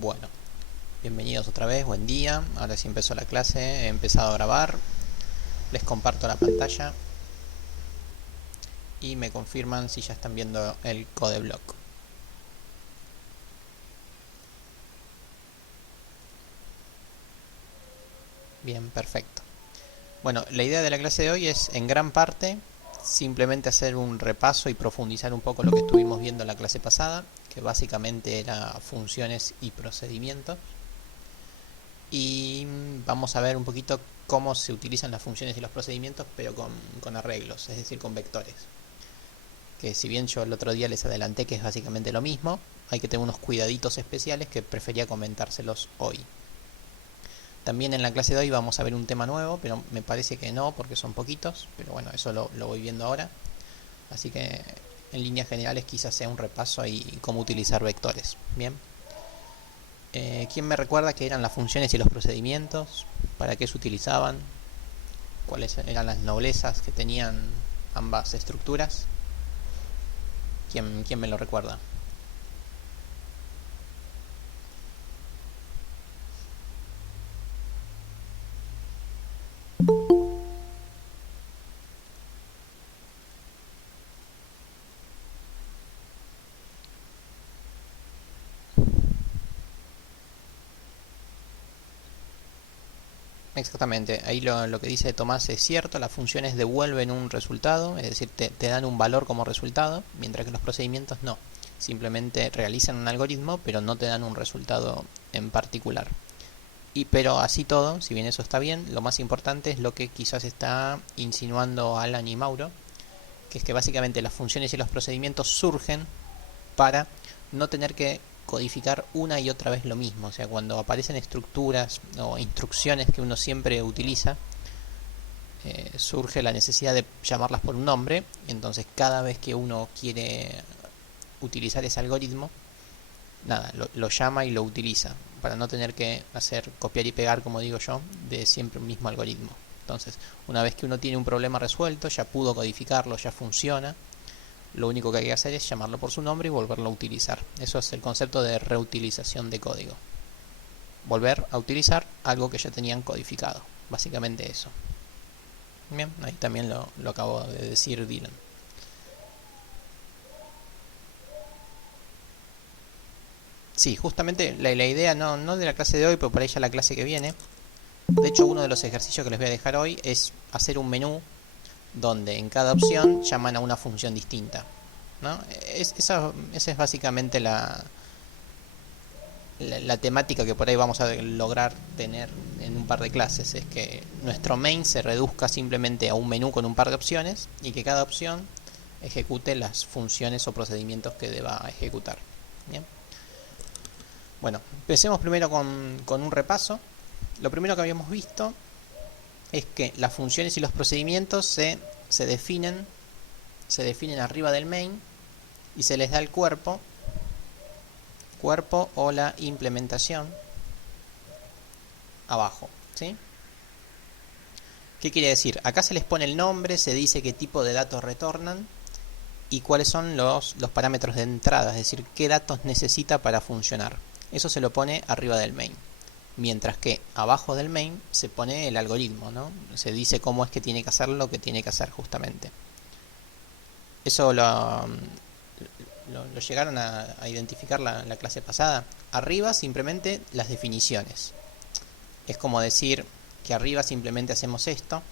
Bueno, bienvenidos otra vez, buen día. Ahora sí empezó la clase, he empezado a grabar. Les comparto la pantalla y me confirman si ya están viendo el codeblock. Bien, perfecto. Bueno, la idea de la clase de hoy es en gran parte simplemente hacer un repaso y profundizar un poco lo que estuvimos viendo en la clase pasada, que básicamente era funciones y procedimientos. Y vamos a ver un poquito cómo se utilizan las funciones y los procedimientos, pero con arreglos, es decir, con vectores. Que si bien yo el otro día les adelanté que es básicamente lo mismo, hay que tener unos cuidaditos especiales que prefería comentárselos hoy. También en la clase de hoy vamos a ver un tema nuevo, pero me parece que no, porque son poquitos, pero bueno, eso lo voy viendo ahora. Así que en líneas generales quizás sea un repaso y cómo utilizar vectores. Bien. ¿Quién me recuerda qué eran las funciones y los procedimientos? ¿Para qué se utilizaban? ¿Cuáles eran las noblezas que tenían ambas estructuras? ¿Quién me lo recuerda? Exactamente, ahí lo que dice Tomás es cierto, las funciones devuelven un resultado, es decir, te dan un valor como resultado, mientras que los procedimientos no, simplemente realizan un algoritmo, pero no te dan un resultado en particular. Pero así todo, si bien eso está bien, lo más importante es lo que quizás está insinuando Alan y Mauro, que es que básicamente las funciones y los procedimientos surgen para no tener que codificar una y otra vez lo mismo. O sea, cuando aparecen estructuras o instrucciones que uno siempre utiliza, surge la necesidad de llamarlas por un nombre. Entonces cada vez que uno quiere utilizar ese algoritmo, nada, lo llama y lo utiliza, para no tener que hacer copiar y pegar, como digo yo, de siempre un mismo algoritmo. Entonces, una vez que uno tiene un problema resuelto, ya pudo codificarlo, ya funciona, lo único que hay que hacer es llamarlo por su nombre y volverlo a utilizar. Eso es el concepto de reutilización de código. Volver a utilizar algo que ya tenían codificado. Básicamente eso. Bien, ahí también lo acabo de decir Dylan. Sí, justamente la idea no de la clase de hoy, pero por ahí ya la clase que viene. De hecho, uno de los ejercicios que les voy a dejar hoy es hacer un menú donde en cada opción llaman a una función distinta, ¿no? Esa es básicamente la temática que por ahí vamos a lograr tener en un par de clases. Es que nuestro main se reduzca simplemente a un menú con un par de opciones y que cada opción ejecute las funciones o procedimientos que deba ejecutar. Bien. Bueno, empecemos primero con un repaso. Lo primero que habíamos visto es que las funciones y los procedimientos se definen arriba del main y se les da el cuerpo o la implementación abajo, ¿sí? ¿Qué quiere decir? Acá se les pone el nombre, se dice qué tipo de datos retornan y cuáles son los parámetros de entrada, es decir, qué datos necesita para funcionar. Eso se lo pone arriba del main. Mientras que abajo del main se pone el algoritmo, ¿no? Se dice cómo es que tiene que hacer lo que tiene que hacer justamente. Eso lo llegaron a identificar la clase pasada. Arriba simplemente las definiciones. Es como decir que arriba simplemente hacemos esto,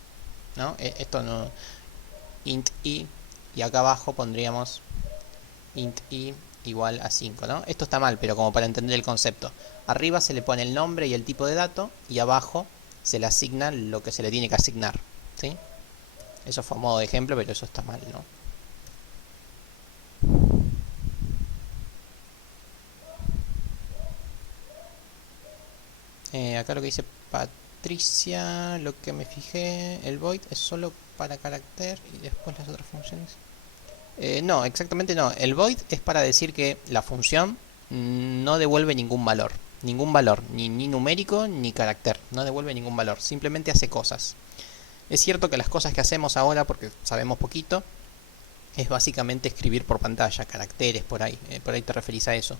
¿no? Esto no, int i, y acá abajo pondríamos int i igual a 5, ¿no? Esto está mal, pero como para entender el concepto. Arriba se le pone el nombre y el tipo de dato, y abajo se le asigna lo que se le tiene que asignar, ¿sí? Eso fue a modo de ejemplo, pero eso está mal, ¿no? Acá lo que dice Patricia, lo que me fijé, el void es solo para carácter y después las otras funciones. No, exactamente no. El void es para decir que la función no devuelve ningún valor, ni numérico ni carácter, no devuelve ningún valor, simplemente hace cosas. Es cierto que las cosas que hacemos ahora, porque sabemos poquito, es básicamente escribir por pantalla, caracteres por ahí te referís a eso.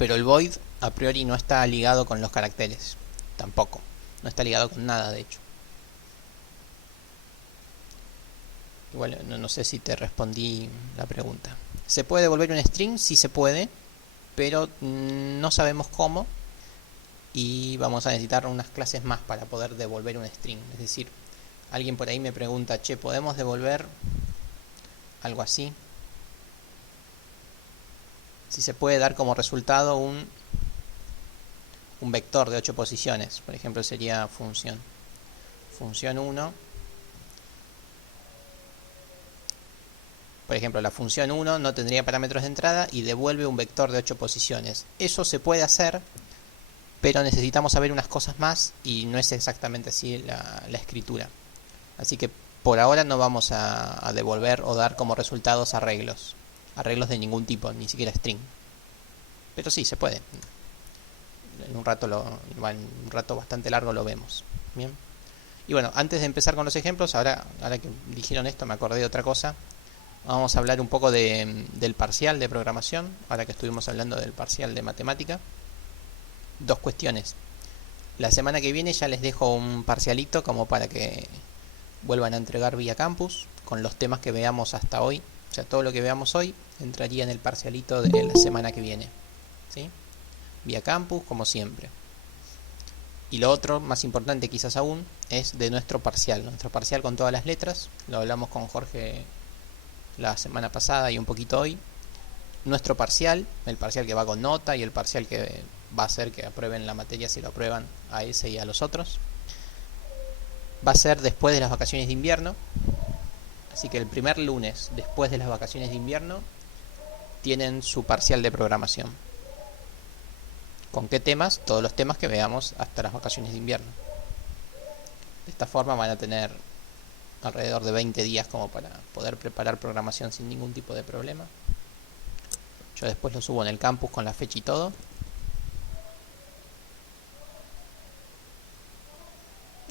pero el void a priori no está ligado con los caracteres, tampoco, no está ligado con nada de hecho. Igual no sé si te respondí la pregunta. ¿Se puede devolver un string? Sí se puede, pero no sabemos cómo, y vamos a necesitar unas clases más para poder devolver un string. Es decir, alguien por ahí me pregunta, che, ¿podemos devolver algo así? Si se puede dar como resultado un vector de 8 posiciones, por ejemplo, sería función 1. Por ejemplo, la función 1 no tendría parámetros de entrada y devuelve un vector de 8 posiciones. Eso se puede hacer, pero necesitamos saber unas cosas más y no es exactamente así la escritura. Así que por ahora no vamos a devolver o dar como resultados arreglos de ningún tipo, ni siquiera string. Pero sí, se puede. En un rato bastante largo lo vemos. Bien. Y bueno, antes de empezar con los ejemplos, ahora que dijeron esto me acordé de otra cosa. Vamos a hablar un poco del parcial de programación, ahora que estuvimos hablando del parcial de matemática. Dos cuestiones. La semana que viene ya les dejo un parcialito como para que vuelvan a entregar vía campus con los temas que veamos hasta hoy. O sea, todo lo que veamos hoy entraría en el parcialito de la semana que viene, ¿sí? Vía campus, como siempre. Y lo otro, más importante quizás aún, es de nuestro parcial con todas las letras. Lo hablamos con Jorge la semana pasada y un poquito hoy. Nuestro parcial, el parcial que va con nota y el parcial que va a hacer que aprueben la materia si lo aprueban a ese y a los otros, va a ser después de las vacaciones de invierno. Así que el primer lunes después de las vacaciones de invierno tienen su parcial de programación. ¿Con qué temas? Todos los temas que veamos hasta las vacaciones de invierno. De esta forma van a tener alrededor de 20 días como para poder preparar programación sin ningún tipo de problema. Yo después lo subo en el campus con la fecha y todo.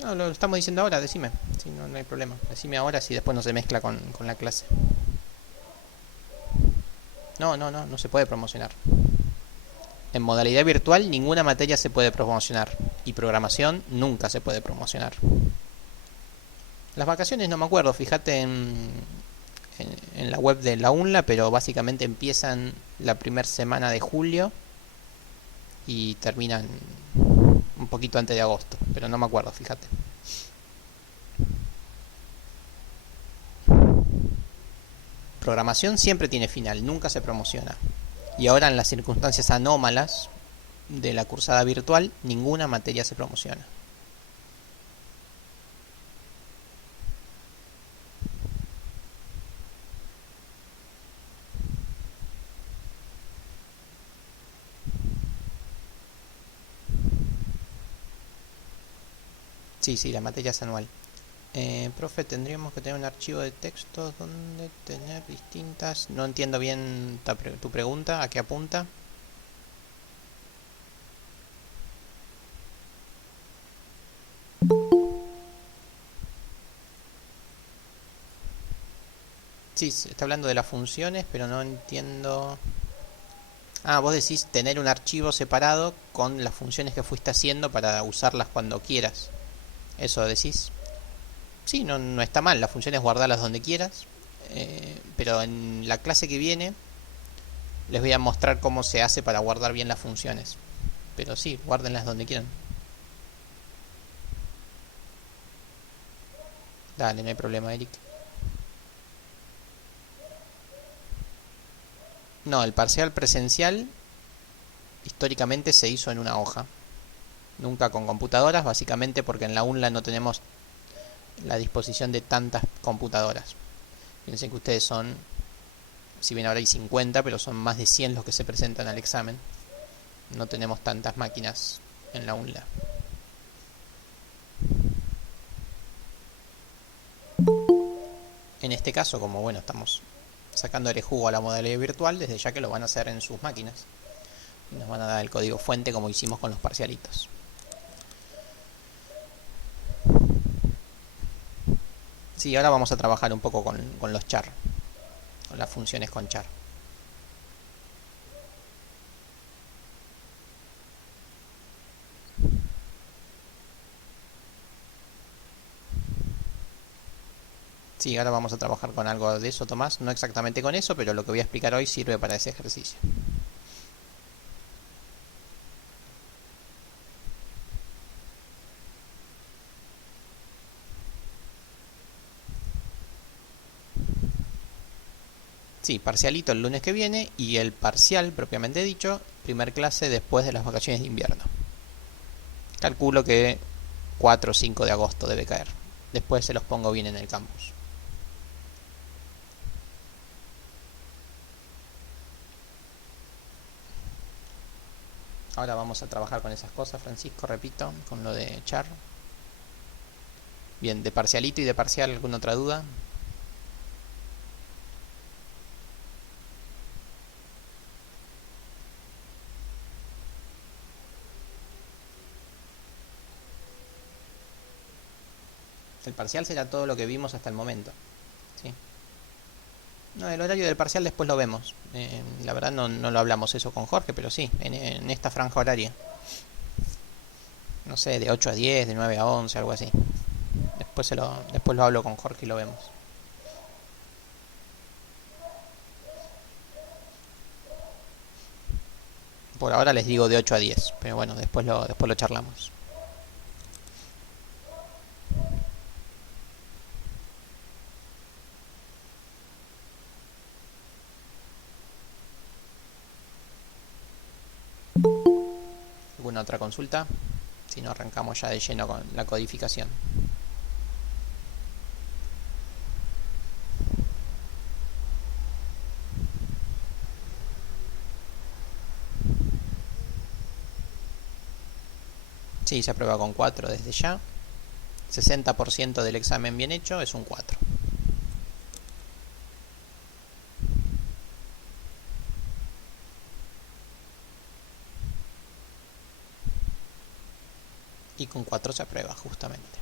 No, lo estamos diciendo ahora, decime. Si no hay problema. Decime ahora si después no se mezcla con la clase. No se puede promocionar. En modalidad virtual ninguna materia se puede promocionar. Y programación nunca se puede promocionar. Las vacaciones no me acuerdo, fíjate en la web de la UNLA, pero básicamente empiezan la primera semana de julio y terminan un poquito antes de agosto, pero no me acuerdo, fíjate. Programación siempre tiene final, nunca se promociona. Y ahora en las circunstancias anómalas de la cursada virtual, ninguna materia se promociona. Sí, la materia es anual. Profe, tendríamos que tener un archivo de texto donde tener distintas... No entiendo bien tu pregunta, ¿a qué apunta? Sí, se está hablando de las funciones, pero no entiendo... Ah, vos decís tener un archivo separado con las funciones que fuiste haciendo para usarlas cuando quieras. ¿Eso decís? Sí, no está mal, las funciones guardarlas donde quieras. Pero en la clase que viene les voy a mostrar cómo se hace para guardar bien las funciones. Pero sí, guárdenlas donde quieran. Dale, no hay problema, Eric. No, el parcial presencial históricamente se hizo en una hoja. Nunca con computadoras, básicamente porque en la UNLA no tenemos la disposición de tantas computadoras. Piensen que ustedes son, si bien ahora hay 50, pero son más de 100 los que se presentan al examen. No tenemos tantas máquinas en la UNLA. En este caso, como bueno, estamos sacándole jugo a la modalidad virtual, desde ya que lo van a hacer en sus máquinas. Y nos van a dar el código fuente como hicimos con los parcialitos. Sí, ahora vamos a trabajar un poco con los char, con las funciones con char. Sí, ahora vamos a trabajar con algo de eso, Tomás. No exactamente con eso, pero lo que voy a explicar hoy sirve para ese ejercicio. Sí, parcialito el lunes que viene y el parcial, propiamente dicho, primer clase después de las vacaciones de invierno. Calculo que 4 o 5 de agosto debe caer. Después se los pongo bien en el campus. Ahora vamos a trabajar con esas cosas, Francisco, repito, con lo de Char. Bien, de parcialito y de parcial, ¿alguna otra duda? El parcial será todo lo que vimos hasta el momento. ¿Sí? No, el horario del parcial después lo vemos. La verdad no lo hablamos eso con Jorge, pero sí, en esta franja horaria. No sé, de 8 a 10, de 9 a 11, algo así. Después lo hablo con Jorge y lo vemos. Por ahora les digo de 8 a 10, pero bueno, después lo charlamos. ¿Alguna otra consulta? Si no, arrancamos ya de lleno con la codificación. Sí, se aprueba con 4 desde ya. 60% del examen bien hecho es un 4. Y con 4 se aprueba, justamente.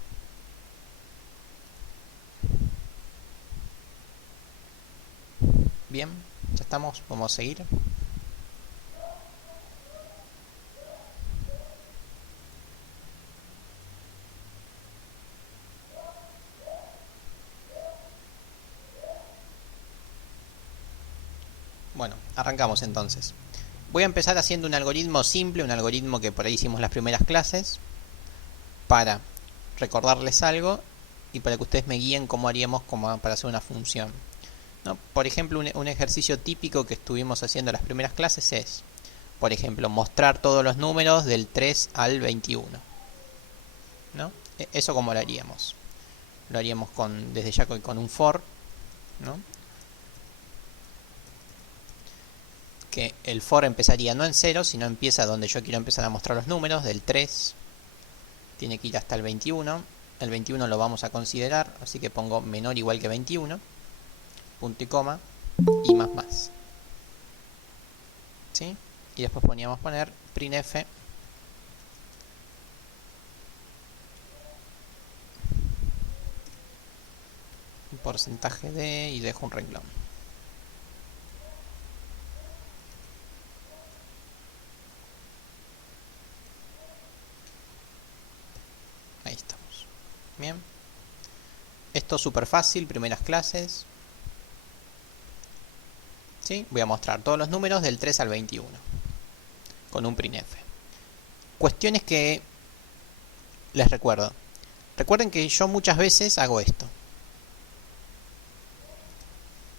Bien, ya estamos, vamos a seguir. Bueno, arrancamos entonces. Voy a empezar haciendo un algoritmo simple, un algoritmo que por ahí hicimos las primeras clases, para recordarles algo y para que ustedes me guíen cómo haríamos para hacer una función, ¿no? Por ejemplo, un ejercicio típico que estuvimos haciendo en las primeras clases es, por ejemplo, mostrar todos los números del 3 al 21, ¿no? Eso cómo lo haríamos. Lo haríamos desde ya con un for, ¿no? Que el for empezaría no en 0, sino empieza donde yo quiero empezar a mostrar los números, del 3, tiene que ir hasta el 21. El 21 lo vamos a considerar, así que pongo menor o igual que 21, punto y coma, y más. ¿Sí? Y después poníamos poner printf un porcentaje de, y dejo un renglón. Ahí estamos. Bien. Esto es súper fácil, primeras clases. ¿Sí? Voy a mostrar todos los números del 3 al 21 con un printf. Cuestiones que les recuerdo. Recuerden que yo muchas veces hago esto.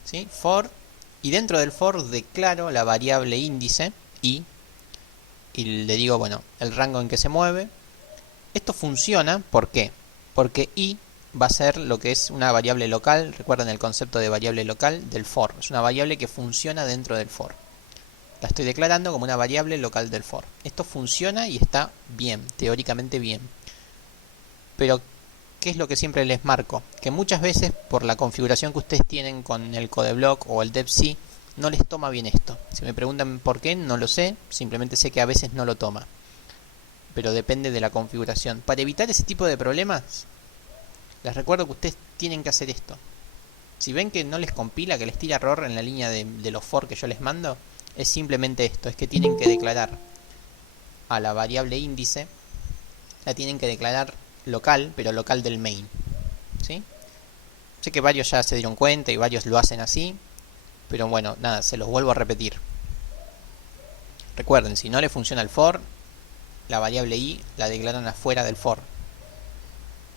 ¿Sí? For, y dentro del for declaro la variable índice y le digo, bueno, el rango en que se mueve. Esto funciona, ¿por qué? Porque i va a ser lo que es una variable local. Recuerden el concepto de variable local del for. Es una variable que funciona dentro del for. La estoy declarando como una variable local del for. Esto funciona y está bien, teóricamente bien. Pero, ¿qué es lo que siempre les marco? Que muchas veces, por la configuración que ustedes tienen con el codeblock o el debc, no les toma bien esto. Si me preguntan por qué, no lo sé. Simplemente sé que a veces no lo toma. Pero depende de la configuración. Para evitar ese tipo de problemas, les recuerdo que ustedes tienen que hacer esto. Si ven que no les compila, que les tira error en la línea de los for que yo les mando, es simplemente esto, es que tienen que declarar a la variable índice, la tienen que declarar local, pero local del main, ¿sí? Sé que varios ya se dieron cuenta y varios lo hacen así, pero bueno, nada, se los vuelvo a repetir. Recuerden, si no le funciona el for, la variable i la declaran afuera del for.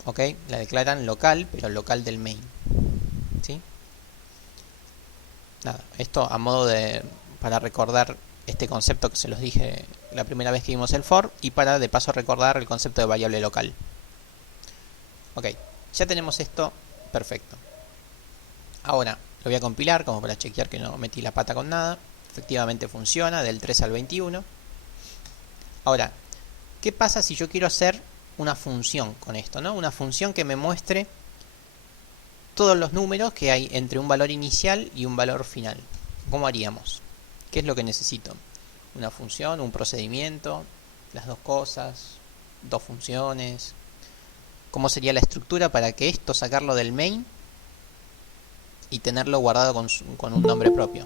¿Ok? La declaran local, pero local del main. ¿Sí? Nada, esto a modo de... para recordar este concepto que se los dije la primera vez que vimos el for, y para de paso recordar el concepto de variable local. Ok, ya tenemos esto perfecto. Ahora lo voy a compilar como para chequear que no metí la pata con nada. Efectivamente funciona del 3 al 21. Ahora, ¿qué pasa si yo quiero hacer una función con esto, ¿no? Una función que me muestre todos los números que hay entre un valor inicial y un valor final. ¿Cómo haríamos? ¿Qué es lo que necesito? Una función, un procedimiento, las dos cosas, dos funciones. ¿Cómo sería la estructura para que esto sacarlo del main y tenerlo guardado con un nombre propio?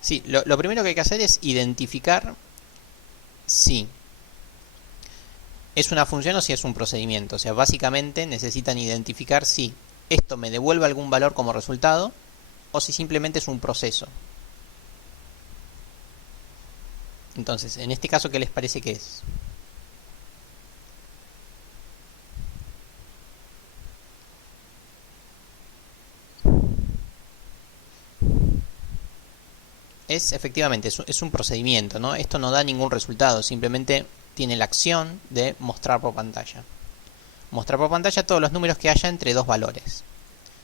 Sí, lo primero que hay que hacer es identificar si es una función o si es un procedimiento. O sea, básicamente necesitan identificar si esto me devuelve algún valor como resultado o si simplemente es un proceso. Entonces, en este caso, ¿qué les parece que es? Es efectivamente, es un procedimiento, ¿no? Esto no da ningún resultado, simplemente tiene la acción de mostrar por pantalla. Mostrar por pantalla todos los números que haya entre dos valores.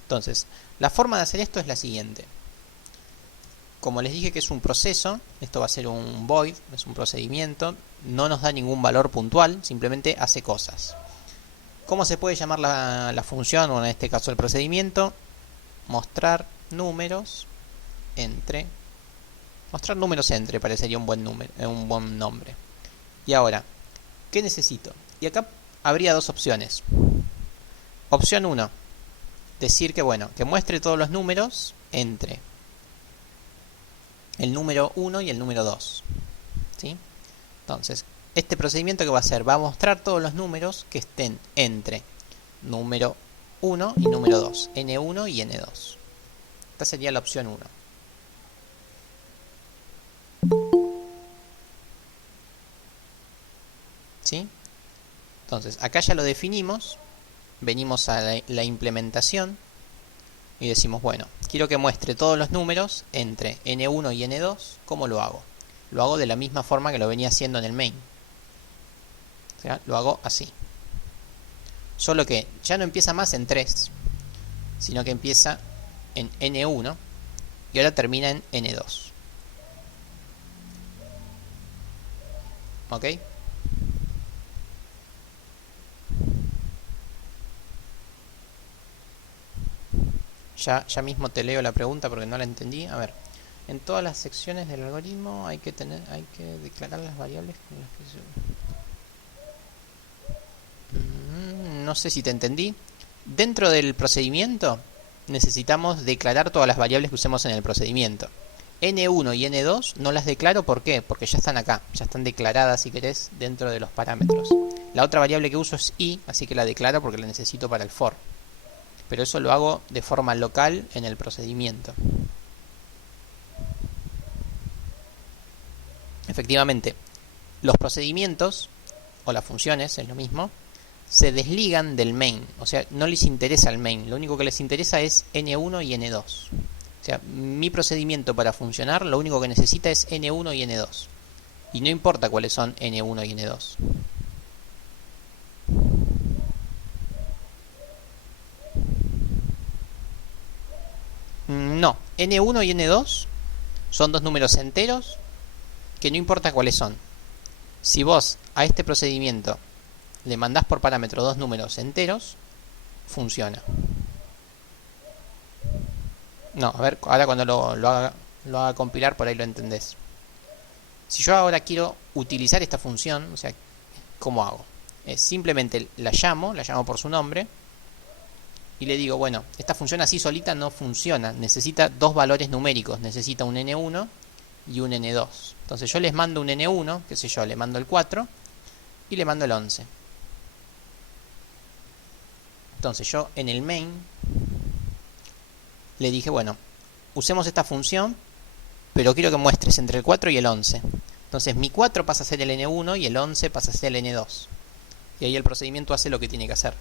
Entonces, la forma de hacer esto es la siguiente. Como les dije que es un proceso, esto va a ser un void, es un procedimiento, no nos da ningún valor puntual, simplemente hace cosas. ¿Cómo se puede llamar la función, o en este caso el procedimiento? Mostrar números entre. Mostrar números entre parecería un buen nombre. Y ahora, ¿qué necesito? Y acá habría dos opciones. Opción 1, decir que bueno, que muestre todos los números entre el número 1 y el número 2. ¿Sí? Entonces, este procedimiento que va a hacer, va a mostrar todos los números que estén entre número 1 y número 2, n1 y n2. Esta sería la opción 1. ¿Sí? Entonces, acá ya lo definimos, venimos a la implementación y decimos, bueno, quiero que muestre todos los números entre n1 y n2. ¿Cómo lo hago? Lo hago de la misma forma que lo venía haciendo en el main. O sea, lo hago así. Solo que ya no empieza más en 3, sino que empieza en n1 y ahora termina en n2. ¿Ok? Ya mismo te leo la pregunta porque no la entendí. A ver, en todas las secciones del algoritmo hay que declarar las variables con las que se... No sé si te entendí. Dentro del procedimiento necesitamos declarar todas las variables que usemos en el procedimiento. N1 y N2 no las declaro, ¿por qué? Porque ya están acá, ya están declaradas, si querés, dentro de los parámetros. La otra variable que uso es i, así que la declaro porque la necesito para el for. Pero eso lo hago de forma local en el procedimiento. Efectivamente, los procedimientos, o las funciones, es lo mismo, se desligan del main. O sea, no les interesa el main, lo único que les interesa es n1 y n2. O sea, mi procedimiento para funcionar lo único que necesita es n1 y n2. Y no importa cuáles son n1 y n2. No, n1 y n2 son dos números enteros que no importa cuáles son. Si vos a este procedimiento le mandás por parámetro dos números enteros, funciona. No, a ver, ahora cuando lo haga compilar, por ahí lo entendés. Si yo ahora quiero utilizar esta función, o sea, ¿cómo hago? Simplemente la llamo por su nombre y le digo, bueno, esta función así solita no funciona, necesita dos valores numéricos, necesita un n1 y un n2. Entonces yo les mando un n1, qué sé yo, le mando el 4 y le mando el 11. Entonces yo en el main le dije, bueno, usemos esta función, pero quiero que muestres entre el 4 y el 11. Entonces mi 4 pasa a ser el n1 y el 11 pasa a ser el n2. Y ahí el procedimiento hace lo que tiene que hacer.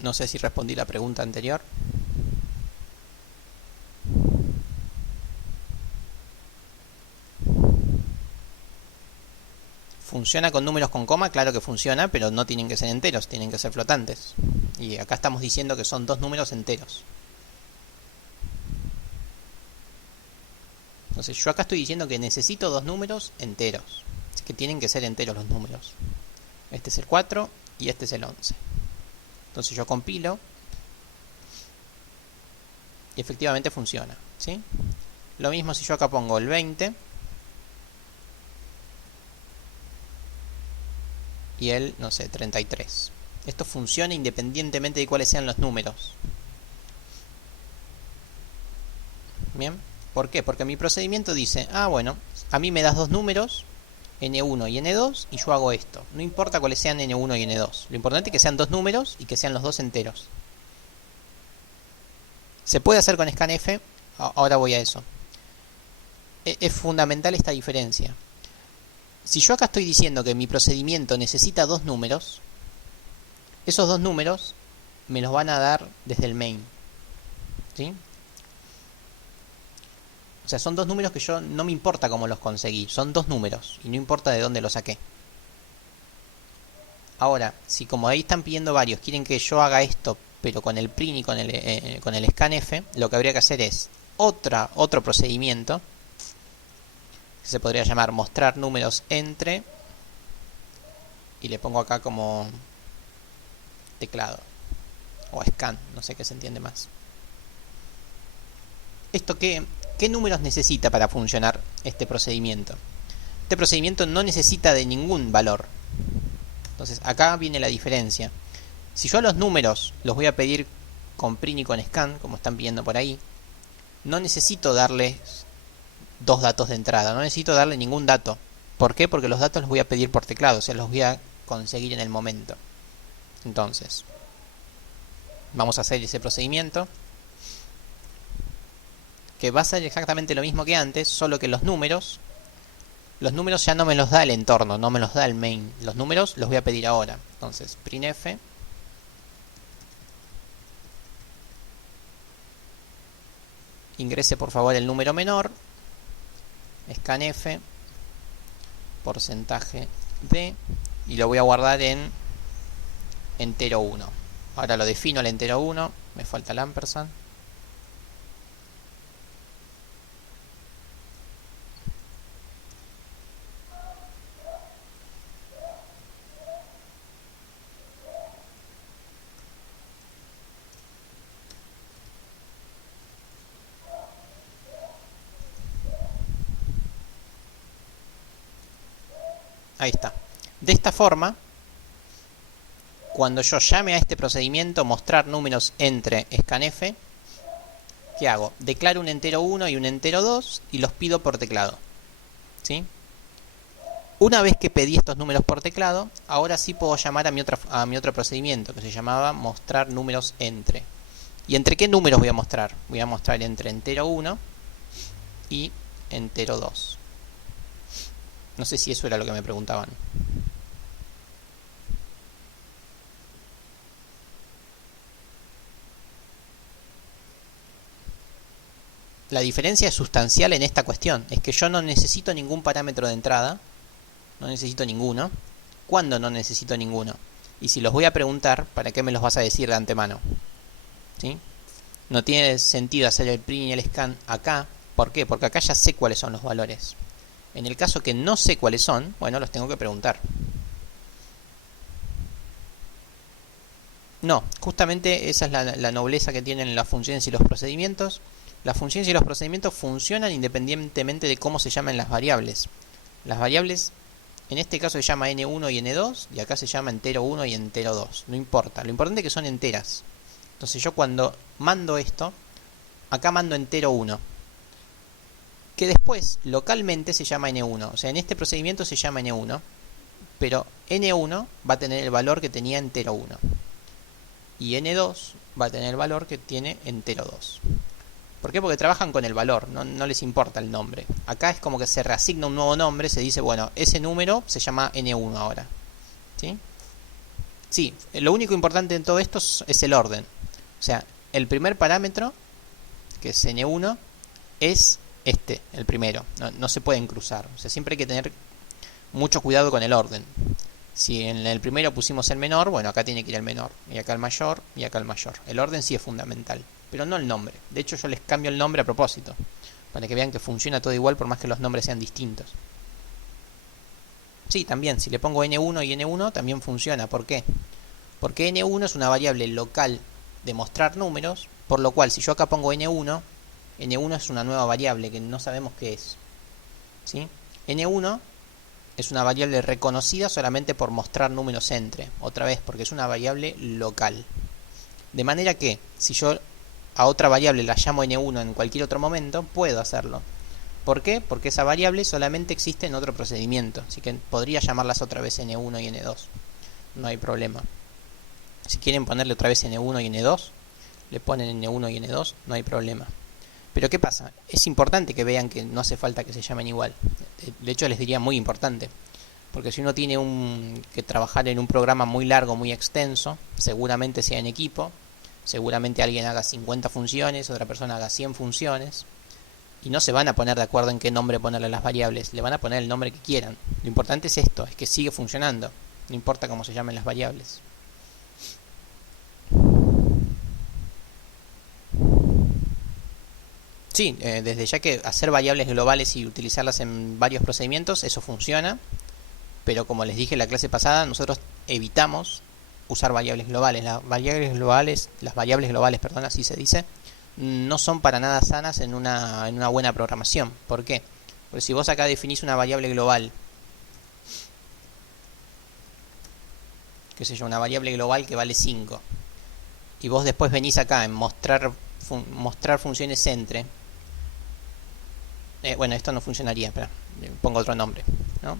No sé si respondí la pregunta anterior. ¿Funciona con números con coma? Claro que funciona, pero no tienen que ser enteros, tienen que ser flotantes. Y acá estamos diciendo que son dos números enteros. Entonces yo acá estoy diciendo que necesito dos números enteros. Así que tienen que ser enteros los números. Este es el 4 y este es el 11. Entonces yo compilo y efectivamente funciona, ¿sí? Lo mismo si yo acá pongo el 20 y el, no sé, 33. Esto funciona independientemente de cuáles sean los números. Bien, ¿por qué? Porque mi procedimiento dice, bueno, a mí me das dos números, n1 y n2, y yo hago esto. No importa cuáles sean n1 y n2. Lo importante es que sean dos números y que sean los dos enteros. Se puede hacer con scanf, ahora voy a eso. Es fundamental esta diferencia. Si yo acá estoy diciendo que mi procedimiento necesita dos números, esos dos números me los van a dar desde el main, ¿sí? O sea, son dos números que yo no me importa cómo los conseguí, son dos números y no importa de dónde los saqué. Ahora, si como ahí están pidiendo varios, quieren que yo haga esto, pero con el print y con el scanf, lo que habría que hacer es otro procedimiento que se podría llamar mostrar números entre, y le pongo acá como teclado o scan, no sé qué se entiende más. ¿Esto qué números necesita para funcionar este procedimiento? Este procedimiento no necesita de ningún valor. Entonces acá viene la diferencia. Si yo a los números los voy a pedir con print y con scan, como están pidiendo por ahí, no necesito darles dos datos de entrada, no necesito darle ningún dato. ¿Por qué? Porque los datos los voy a pedir por teclado, o sea, los voy a conseguir en el momento. Entonces, vamos a hacer ese procedimiento, que va a ser exactamente lo mismo que antes, solo que los números ya no me los da el entorno, no me los da el main. Los números los voy a pedir ahora. Entonces, printf ingrese por favor el número menor, scanf porcentaje de, y lo voy a guardar en entero 1. Ahora lo defino el entero 1, me falta el ampersand. Ahí está. De esta forma, cuando yo llame a este procedimiento mostrar números entre scanf, ¿qué hago? Declaro un entero 1 y un entero 2 y los pido por teclado, ¿sí? Una vez que pedí estos números por teclado, ahora sí puedo llamar a mi otro procedimiento que se llamaba mostrar números entre. ¿Y entre qué números voy a mostrar? Voy a mostrar entre entero 1 y entero 2. No sé si eso era lo que me preguntaban. La diferencia es sustancial en esta cuestión. Es que yo no necesito ningún parámetro de entrada. No necesito ninguno. ¿Cuándo no necesito ninguno? Y si los voy a preguntar, ¿para qué me los vas a decir de antemano? ¿Sí? No tiene sentido hacer el print y el scan acá. ¿Por qué? Porque acá ya sé cuáles son los valores. En el caso que no sé cuáles son, bueno, los tengo que preguntar. No, justamente esa es la nobleza que tienen las funciones y los procedimientos. Las funciones y los procedimientos funcionan independientemente de cómo se llamen las variables. Las variables, en este caso se llama n1 y n2, y acá se llama entero 1 y entero 2. No importa, lo importante es que son enteras. Entonces yo cuando mando esto, acá mando entero 1, que después localmente se llama n1. O sea, en este procedimiento se llama n1, pero n1 va a tener el valor que tenía entero 1. Y n2 va a tener el valor que tiene entero 2. ¿Por qué? Porque trabajan con el valor, no les importa el nombre. Acá es como que se reasigna un nuevo nombre, se dice, bueno, ese número se llama n1 ahora. ¿Sí? Sí, lo único importante en todo esto es el orden. O sea, el primer parámetro, que es n1, es este, el primero. No se pueden cruzar. O sea, siempre hay que tener mucho cuidado con el orden. Si en el primero pusimos el menor, bueno, acá tiene que ir el menor, y acá el mayor, y acá el mayor. El orden sí es fundamental, pero no el nombre. De hecho, yo les cambio el nombre a propósito, para que vean que funciona todo igual por más que los nombres sean distintos. Sí, también, si le pongo n1 y n1, también funciona. ¿Por qué? Porque n1 es una variable local de mostrar números, por lo cual si yo acá pongo n1, n1 es una nueva variable que no sabemos qué es. ¿Sí? n1 es una variable reconocida solamente por mostrar números entre. Otra vez, porque es una variable local. De manera que, si yo a otra variable la llamo n1 en cualquier otro momento, puedo hacerlo. ¿Por qué? Porque esa variable solamente existe en otro procedimiento. Así que podría llamarlas otra vez n1 y n2. No hay problema. Si quieren ponerle otra vez n1 y n2, le ponen n1 y n2, no hay problema. Pero ¿qué pasa? Es importante que vean que no hace falta que se llamen igual. De hecho, les diría muy importante. Porque si uno tiene que trabajar en un programa muy largo, muy extenso, seguramente sea en equipo, seguramente alguien haga 50 funciones, otra persona haga 100 funciones, y no se van a poner de acuerdo en qué nombre ponerle a las variables, le van a poner el nombre que quieran. Lo importante es esto, es que sigue funcionando, no importa cómo se llamen las variables. Sí, desde ya que hacer variables globales y utilizarlas en varios procedimientos, eso funciona, pero como les dije en la clase pasada, nosotros evitamos usar variables globales. Las variables globales, perdón, así se dice, no son para nada sanas en una buena programación. ¿Por qué? Porque si vos acá definís una variable global, qué sé yo, una variable global que vale 5, y vos después venís acá en mostrar funciones entre, bueno, esto no funcionaría, espera, pongo otro nombre, ¿no?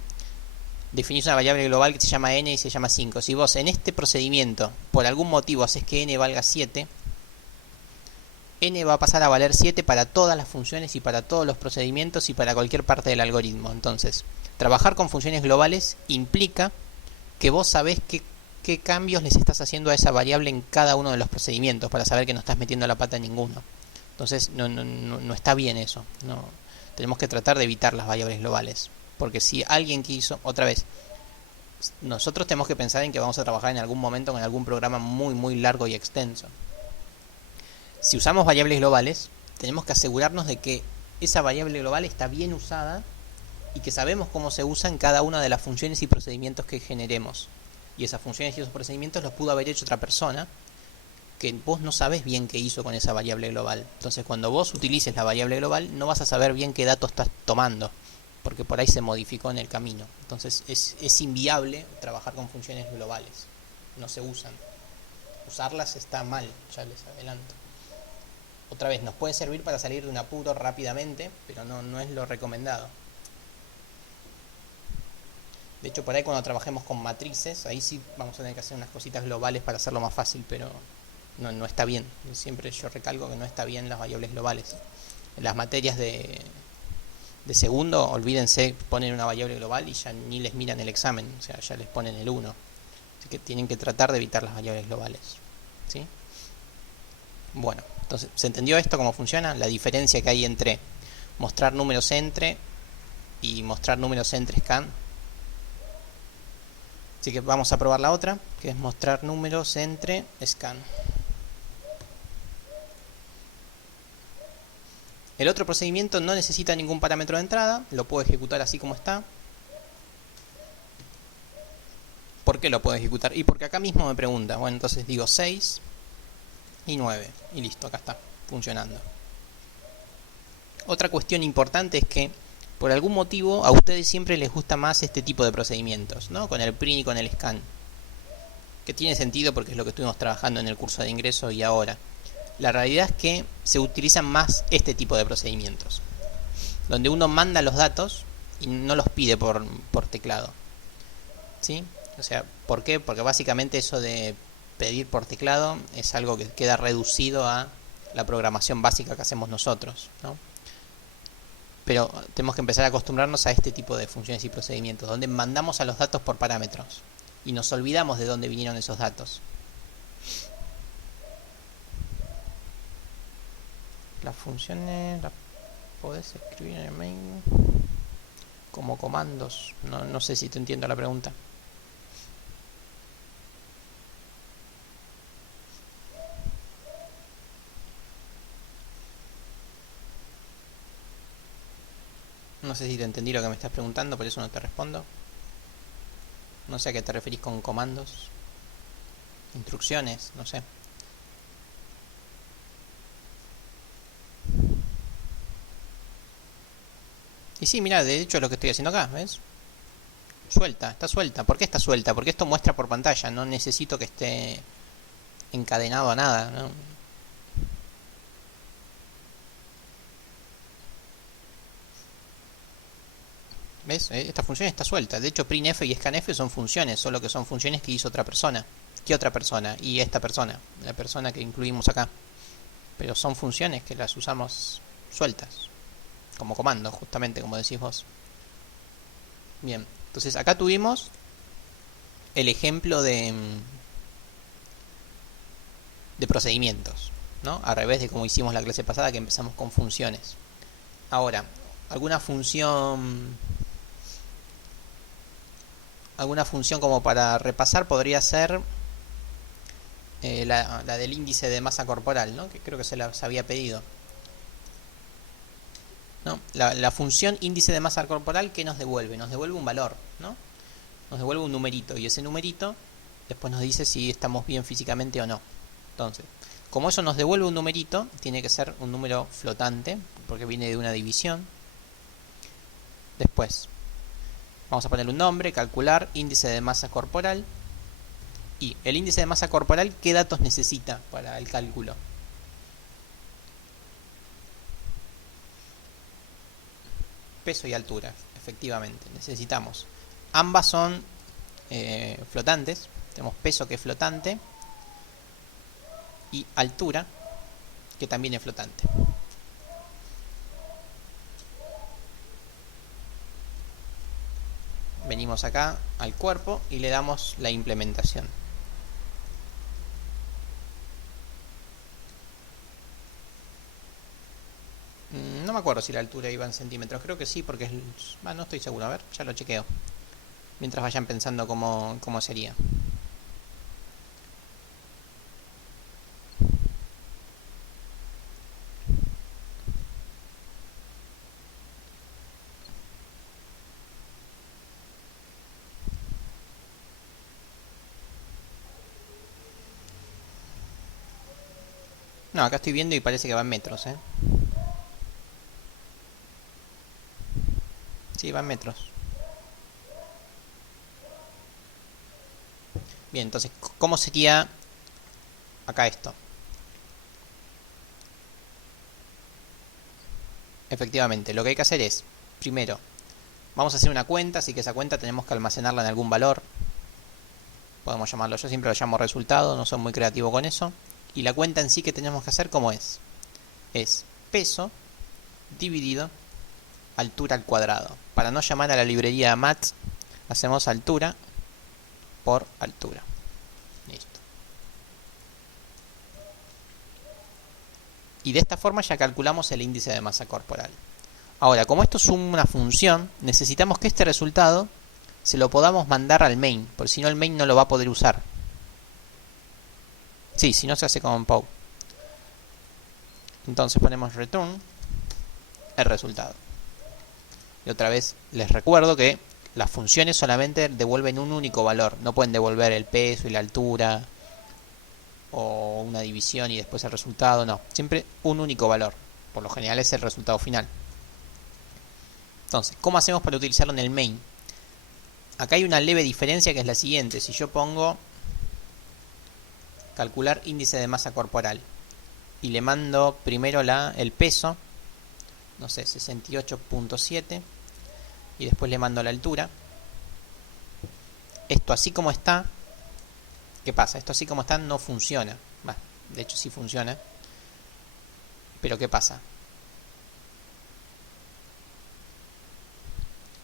Definís una variable global que se llama n y se llama 5. Si vos en este procedimiento por algún motivo haces que n valga 7, n va a pasar a valer 7 para todas las funciones y para todos los procedimientos y para cualquier parte del algoritmo. Entonces, trabajar con funciones globales implica que vos sabés qué cambios les estás haciendo a esa variable en cada uno de los procedimientos para saber que no estás metiendo la pata en ninguno. Entonces, no está bien eso. Tenemos que tratar de evitar las variables globales. Porque si alguien quiso, otra vez, nosotros tenemos que pensar en que vamos a trabajar en algún momento con algún programa muy muy largo y extenso. Si usamos variables globales, tenemos que asegurarnos de que esa variable global está bien usada y que sabemos cómo se usa en cada una de las funciones y procedimientos que generemos. Y esas funciones y esos procedimientos los pudo haber hecho otra persona que vos no sabés bien qué hizo con esa variable global. Entonces, cuando vos utilices la variable global, no vas a saber bien qué datos estás tomando, porque por ahí se modificó en el camino. Entonces es inviable trabajar con funciones globales. No se usan. Usarlas está mal, ya les adelanto. Otra vez, nos puede servir para salir de un apuro rápidamente, pero no es lo recomendado. De hecho, por ahí cuando trabajemos con matrices, ahí sí vamos a tener que hacer unas cositas globales para hacerlo más fácil, pero no está bien. Siempre yo recalco que no está bien las variables globales. En las materias de segundo, olvídense, ponen una variable global y ya ni les miran el examen, o sea, ya les ponen el 1. Así que tienen que tratar de evitar las variables globales. ¿Sí? Bueno, entonces, ¿se entendió esto cómo funciona? La diferencia que hay entre mostrar números entre y mostrar números entre scan. Así que vamos a probar la otra, que es mostrar números entre scan. El otro procedimiento no necesita ningún parámetro de entrada, lo puedo ejecutar así como está. ¿Por qué lo puedo ejecutar? Y porque acá mismo me pregunta. Bueno, entonces digo 6 y 9 y listo, acá está funcionando. Otra cuestión importante es que Por algún motivo a ustedes siempre les gusta más este tipo de procedimientos, ¿no? Con el print y con el scan. Que tiene sentido porque es lo que estuvimos trabajando en el curso de ingreso y ahora. La realidad es que se utilizan más este tipo de procedimientos, donde uno manda los datos y no los pide por teclado. ¿Sí? O sea, ¿por qué? Porque básicamente eso de pedir por teclado es algo que queda reducido a la programación básica que hacemos nosotros, ¿no? Pero tenemos que empezar a acostumbrarnos a este tipo de funciones y procedimientos, donde mandamos a los datos por parámetros y nos olvidamos de dónde vinieron esos datos. Las funciones las podés escribir en el main como comandos. No sé si te entiendo la pregunta. No sé si te entendí lo que me estás preguntando, por eso no te respondo. No sé a qué te referís con comandos. Instrucciones, no sé. Y sí, mira, de hecho es lo que estoy haciendo acá, ¿ves? Suelta, está suelta. ¿Por qué está suelta? Porque esto muestra por pantalla, no necesito que esté encadenado a nada, ¿no? ¿Ves? Esta función está suelta. De hecho, printf y scanf son funciones, solo que son funciones que hizo otra persona. ¿Qué otra persona? Y esta persona, la persona que incluimos acá. Pero son funciones que las usamos sueltas, como comando, justamente como decís vos. Bien, entonces acá tuvimos el ejemplo de procedimientos, ¿no? Al revés de como hicimos la clase pasada, que empezamos con funciones. Ahora, alguna función como para repasar podría ser la del índice de masa corporal, ¿no? Que creo que se las había pedido, ¿no? La función índice de masa corporal, ¿qué nos devuelve? Nos devuelve un valor, ¿no? Nos devuelve un numerito, y ese numerito después nos dice si estamos bien físicamente o no. Entonces, como eso nos devuelve un numerito, tiene que ser un número flotante, porque viene de una división. Después, vamos a ponerle un nombre, calcular índice de masa corporal. Y el índice de masa corporal, ¿qué datos necesita para el cálculo? Peso y altura, efectivamente, necesitamos. Ambas son flotantes. Tenemos peso, que es flotante, y altura, que también es flotante. Venimos acá al cuerpo y le damos la implementación. No me acuerdo si la altura iba en centímetros, creo que sí, porque es... no estoy seguro, a ver, ya lo chequeo. Mientras vayan pensando cómo sería. No, acá estoy viendo y parece que va en metros, ¿eh? Sí, va en metros. Bien, entonces, ¿cómo sería acá esto? Efectivamente, lo que hay que hacer es, primero, vamos a hacer una cuenta, así que esa cuenta tenemos que almacenarla en algún valor. Podemos llamarlo, yo siempre lo llamo resultado, no soy muy creativo con eso. Y la cuenta en sí que tenemos que hacer, ¿cómo es? Es peso dividido altura al cuadrado. Para no llamar a la librería mat, hacemos altura por altura. Listo. Y de esta forma ya calculamos el índice de masa corporal. Ahora, como esto es una función, necesitamos que este resultado se lo podamos mandar al main, porque si no el main no lo va a poder usar. Sí, si no se hace con POW. Entonces ponemos return el resultado. Y otra vez les recuerdo que las funciones solamente devuelven un único valor. No pueden devolver el peso y la altura, o una división y después el resultado. No, siempre un único valor. Por lo general es el resultado final. Entonces, ¿cómo hacemos para utilizarlo en el main? Acá hay una leve diferencia que es la siguiente. Si yo pongo calcular índice de masa corporal y le mando primero el peso, no sé, 68.7, y después le mando la altura, esto así como está, ¿qué pasa? Esto así como está no funciona. Bah, de hecho sí funciona, pero ¿qué pasa?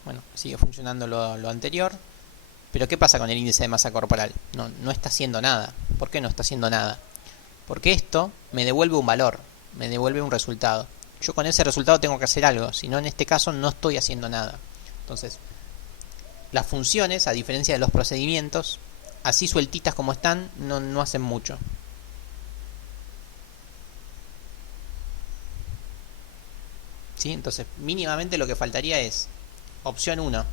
Bueno, sigue funcionando lo anterior, pero ¿qué pasa con el índice de masa corporal? No está haciendo nada. ¿Por qué no está haciendo nada? Porque esto me devuelve un valor, me devuelve un resultado. Yo con ese resultado tengo que hacer algo, si no en este caso no estoy haciendo nada. Entonces, las funciones, a diferencia de los procedimientos, así sueltitas como están, no hacen mucho. ¿Sí? Entonces, mínimamente lo que faltaría es opción 1.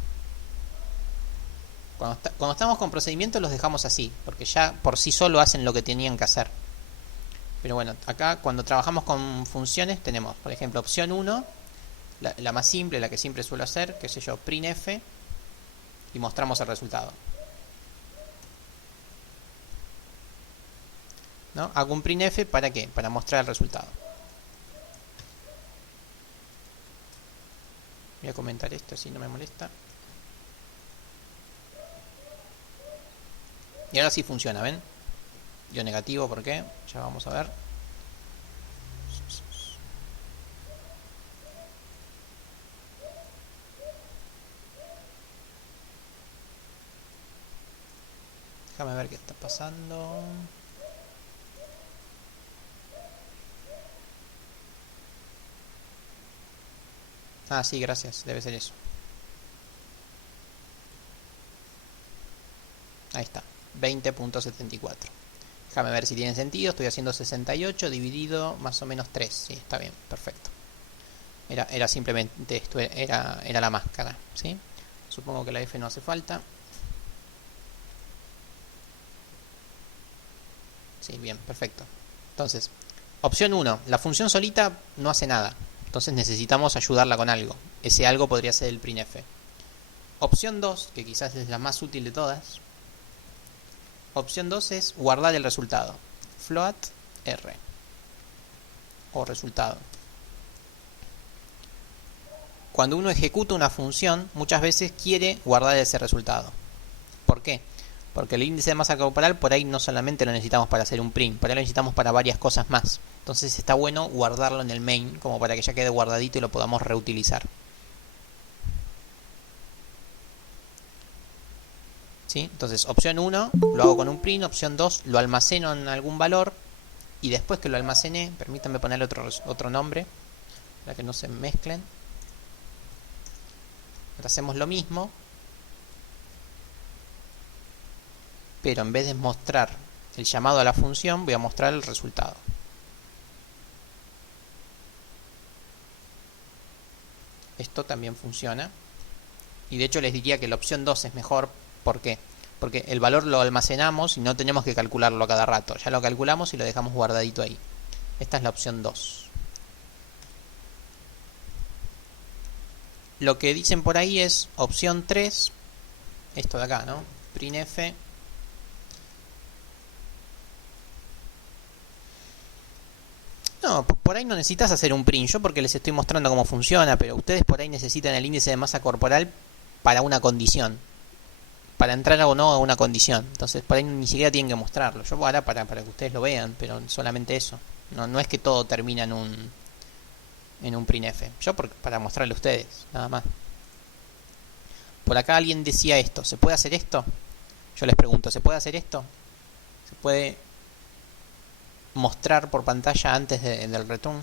Cuando estamos con procedimientos los dejamos así, porque ya por sí solo hacen lo que tenían que hacer. Pero bueno, acá cuando trabajamos con funciones tenemos, por ejemplo, opción 1, la más simple, la que siempre suelo hacer, qué sé yo, printf, y mostramos el resultado. ¿No? Hago un printf ¿para qué? Para mostrar el resultado. Voy a comentar esto si no me molesta. Y ahora sí funciona, ¿ven? Dio negativo, ¿por qué? Ya vamos a ver. Déjame ver qué está pasando. Ah, sí, gracias, debe ser eso. Ahí está, 20.74. Déjame ver si tiene sentido. Estoy haciendo 68 dividido más o menos 3. Sí, está bien, perfecto. Era simplemente esto, era la máscara, ¿sí? Supongo que la F no hace falta. Sí, bien, perfecto. Entonces, opción 1. La función solita no hace nada. Entonces necesitamos ayudarla con algo. Ese algo podría ser el printf. Opción 2, que quizás es la más útil de todas. Opción 2 es guardar el resultado. Float R. O resultado. Cuando uno ejecuta una función, muchas veces quiere guardar ese resultado. ¿Por qué? Porque el índice de masa corporal por ahí no solamente lo necesitamos para hacer un print, por ahí lo necesitamos para varias cosas más. Entonces está bueno guardarlo en el main, como para que ya quede guardadito y lo podamos reutilizar. ¿Sí? Entonces, opción 1 lo hago con un print, opción 2 lo almaceno en algún valor, y después que lo almacené, permítanme ponerle otro nombre, para que no se mezclen. Ahora hacemos lo mismo, pero en vez de mostrar el llamado a la función, voy a mostrar el resultado. Esto también funciona. Y de hecho les diría que la opción 2 es mejor. ¿Por qué? Porque el valor lo almacenamos y no tenemos que calcularlo a cada rato. Ya lo calculamos y lo dejamos guardadito ahí. Esta es la opción 2. Lo que dicen por ahí es opción 3. Esto de acá, ¿no? Printf. No, por ahí no necesitas hacer un print. Yo porque les estoy mostrando cómo funciona, pero ustedes por ahí necesitan el índice de masa corporal para una condición. Para entrar o no a una condición. Entonces por ahí ni siquiera tienen que mostrarlo. Yo ahora para que ustedes lo vean, pero solamente eso. No es que todo termina en un printf. Yo para mostrarle a ustedes, nada más. Por acá alguien decía esto. ¿Se puede hacer esto? Yo les pregunto, ¿se puede hacer esto? ¿Se puede mostrar por pantalla antes del return?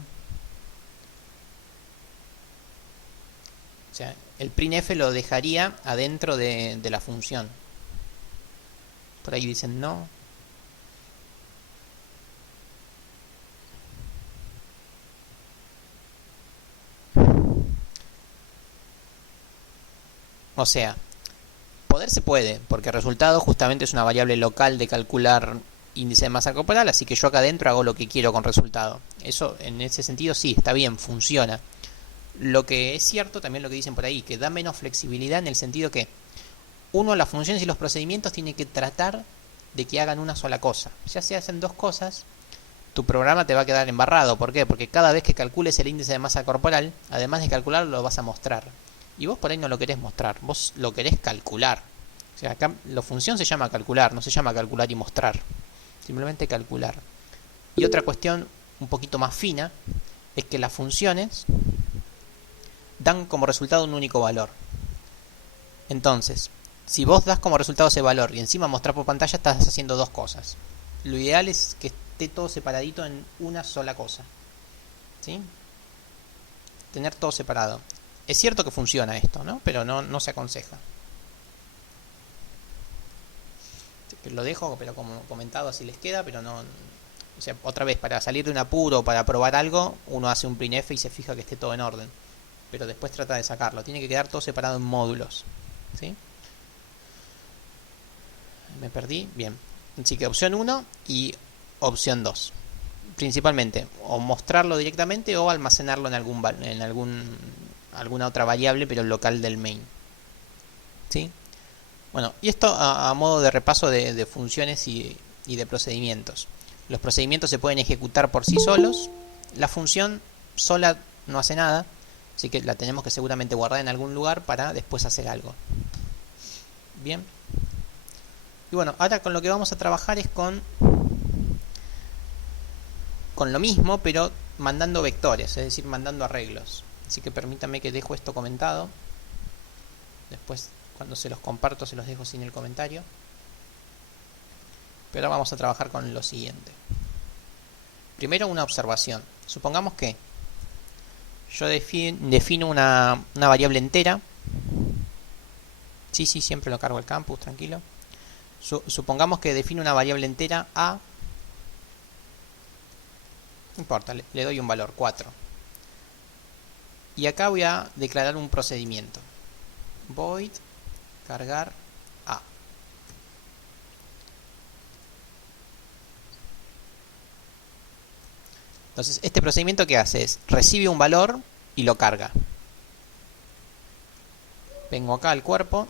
O sea, el printf lo dejaría adentro de la función. Por ahí dicen no. O sea, poder se puede, porque el resultado justamente es una variable local de calcular índice de masa corporal, así que yo acá adentro hago lo que quiero con resultado. Eso, en ese sentido, sí, está bien, funciona. Lo que es cierto, también lo que dicen por ahí, que da menos flexibilidad en el sentido que uno, las funciones y los procedimientos tiene que tratar de que hagan una sola cosa. Ya se hacen dos cosas, tu programa te va a quedar embarrado. ¿Por qué? Porque cada vez que calcules el índice de masa corporal, además de calcularlo, lo vas a mostrar. Y vos por ahí no lo querés mostrar, vos lo querés calcular. O sea, acá la función se llama calcular, no se llama calcular y mostrar. Simplemente calcular. Y otra cuestión un poquito más fina es que las funciones dan como resultado un único valor. Entonces, si vos das como resultado ese valor y encima mostrar por pantalla, estás haciendo dos cosas. Lo ideal es que esté todo separadito en una sola cosa, ¿sí? Tener todo separado. Es cierto que funciona esto, ¿no? Pero no se aconseja. Lo dejo, pero como comentado, así les queda, pero no... O sea, otra vez, para salir de un apuro o para probar algo, uno hace un printf y se fija que esté todo en orden. Pero después trata de sacarlo. Tiene que quedar todo separado en módulos, ¿sí? Me perdí. Bien. Así que opción 1 y opción 2. Principalmente, o mostrarlo directamente o almacenarlo en alguna otra variable, pero local del main. ¿Sí? Bueno, y esto a modo de repaso de funciones y de procedimientos. Los procedimientos se pueden ejecutar por sí solos. La función sola no hace nada, así que la tenemos que seguramente guardar en algún lugar para después hacer algo. Bien. Y bueno, ahora con lo que vamos a trabajar es con lo mismo, pero mandando vectores, es decir, mandando arreglos. Así que permítanme que dejo esto comentado. Después, cuando se los comparto, se los dejo sin el comentario. Pero ahora vamos a trabajar con lo siguiente. Primero, una observación. Supongamos que yo defino una variable entera. Sí, siempre lo cargo al campus, tranquilo. Supongamos que defino una variable entera a... No importa, le doy un valor, 4. Y acá voy a declarar un procedimiento. Void cargar a. Entonces, este procedimiento que hace es, recibe un valor y lo carga. Vengo acá al cuerpo.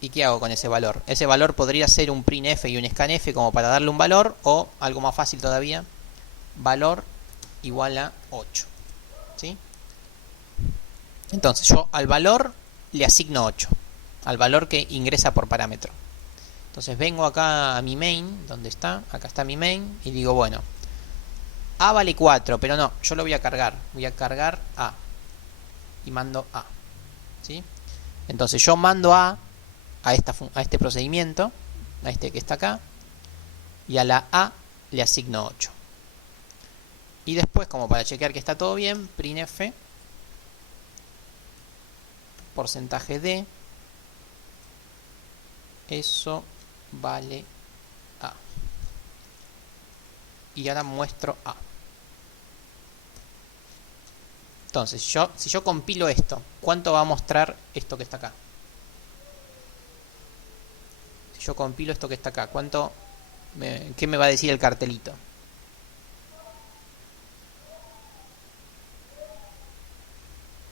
¿Y qué hago con ese valor? Ese valor podría ser un printf y un scanf como para darle un valor, o algo más fácil todavía, valor igual a 8. ¿Sí? Entonces yo al valor le asigno 8, al valor que ingresa por parámetro. Entonces vengo acá a mi main, ¿dónde está? Acá está mi main, y digo, bueno, a vale 4, pero no, yo lo voy a cargar a, y mando a. ¿Sí? Entonces yo mando a este procedimiento, a este que está acá, y a la a le asigno 8. Y después, como para chequear que está todo bien, printf porcentaje de eso vale a. Y ahora muestro a. Entonces, si yo compilo esto, ¿cuánto va a mostrar esto que está acá? Si yo compilo esto que está acá, ¿qué me va a decir el cartelito?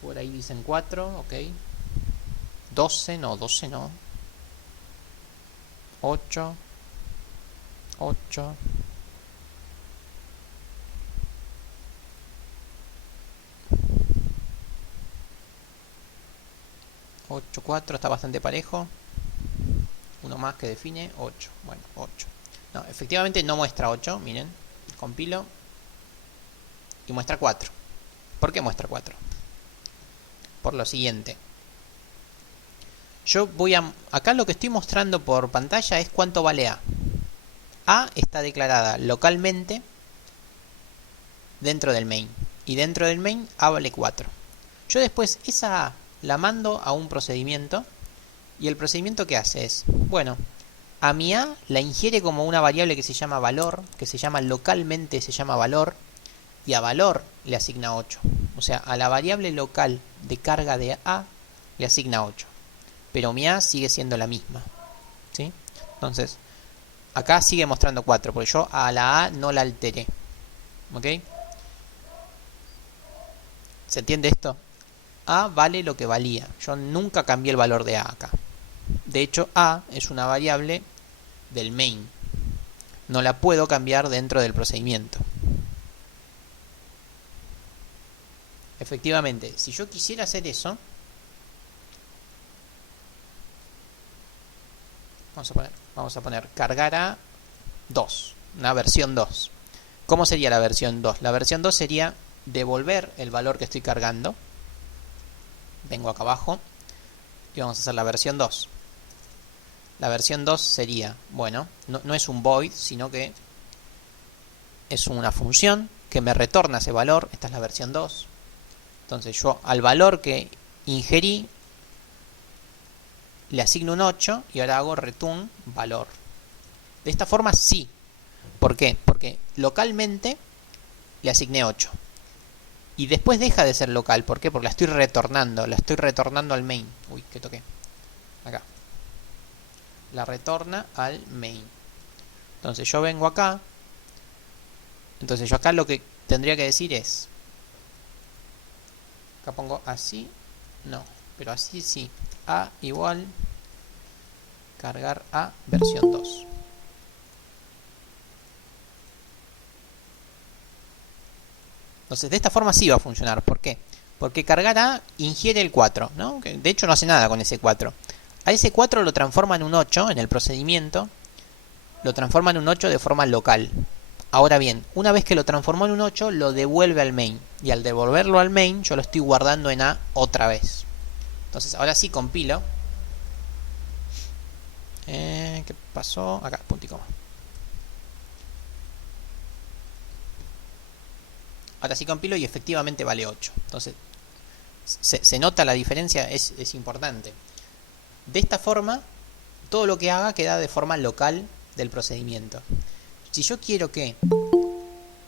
Por ahí dicen 4, ok. 12 no. 8. 8. 8, 4, está bastante parejo. Uno más que define 8. Bueno, 8. No, efectivamente no muestra 8, miren. Compilo. Y muestra 4. ¿Por qué muestra 4? Por lo siguiente. Yo voy a... Acá lo que estoy mostrando por pantalla es cuánto vale A. A está declarada localmente dentro del main. Y dentro del main A vale 4. Yo después esa A la mando a un procedimiento. Y el procedimiento que hace es, bueno, a mi A la ingiere como una variable que se llama valor, que se llama localmente, se llama valor, y a valor le asigna 8. O sea, a la variable local de carga de A le asigna 8. Pero mi A sigue siendo la misma. ¿Sí? Entonces, acá sigue mostrando 4, porque yo a la A no la alteré. ¿Ok? ¿Se entiende esto? A vale lo que valía. Yo nunca cambié el valor de A acá. De hecho, A es una variable del main. No la puedo cambiar dentro del procedimiento. Efectivamente, si yo quisiera hacer eso, vamos a poner cargar a 2, una versión 2. ¿Cómo sería la versión 2? La versión 2 sería devolver el valor que estoy cargando. Vengo acá abajo y vamos a hacer la versión 2. La versión 2 sería, bueno, no es un void, sino que es una función que me retorna ese valor. Esta es la versión 2. Entonces yo al valor que ingerí le asigno un 8 y ahora hago return valor. De esta forma sí. ¿Por qué? Porque localmente le asigné 8. Y después deja de ser local. ¿Por qué? Porque la estoy retornando al main. Uy, que toqué. Acá. La retorna al main. Entonces yo vengo acá. Entonces yo acá lo que tendría que decir es... Acá pongo así. No, pero así sí. A igual cargar a versión 2. Entonces de esta forma sí va a funcionar. ¿Por qué? Porque cargar a ingiere el 4, ¿no? De hecho no hace nada con ese 4. A ese 4 lo transforma en un 8 en el procedimiento. Lo transforma en un 8 de forma local. Ahora bien, una vez que lo transformó en un 8, lo devuelve al main. Y al devolverlo al main, yo lo estoy guardando en A otra vez. Entonces ahora sí compilo. ¿Qué pasó? Acá, punto y coma. Ahora sí compilo y efectivamente vale 8. Entonces, se nota la diferencia, es importante. De esta forma, todo lo que haga queda de forma local del procedimiento. Si yo quiero que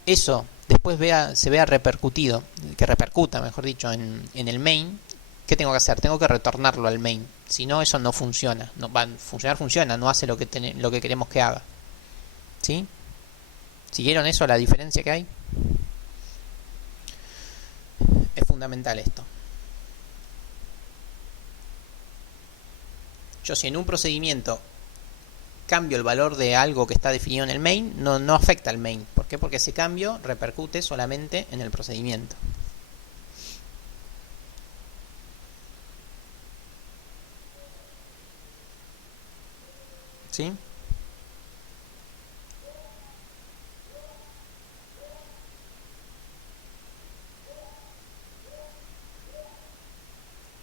eso después se vea repercutido, que repercuta, mejor dicho, en el main, ¿qué tengo que hacer? Tengo que retornarlo al main. Si no, eso no funciona. No, va a funcionar, funciona, no hace lo que queremos que haga. ¿Sí? ¿Siguieron eso, la diferencia que hay? Es fundamental esto. Yo si en un procedimiento cambio el valor de algo que está definido en el main, no afecta al main. ¿Por qué? Porque ese cambio repercute solamente en el procedimiento. ¿Sí?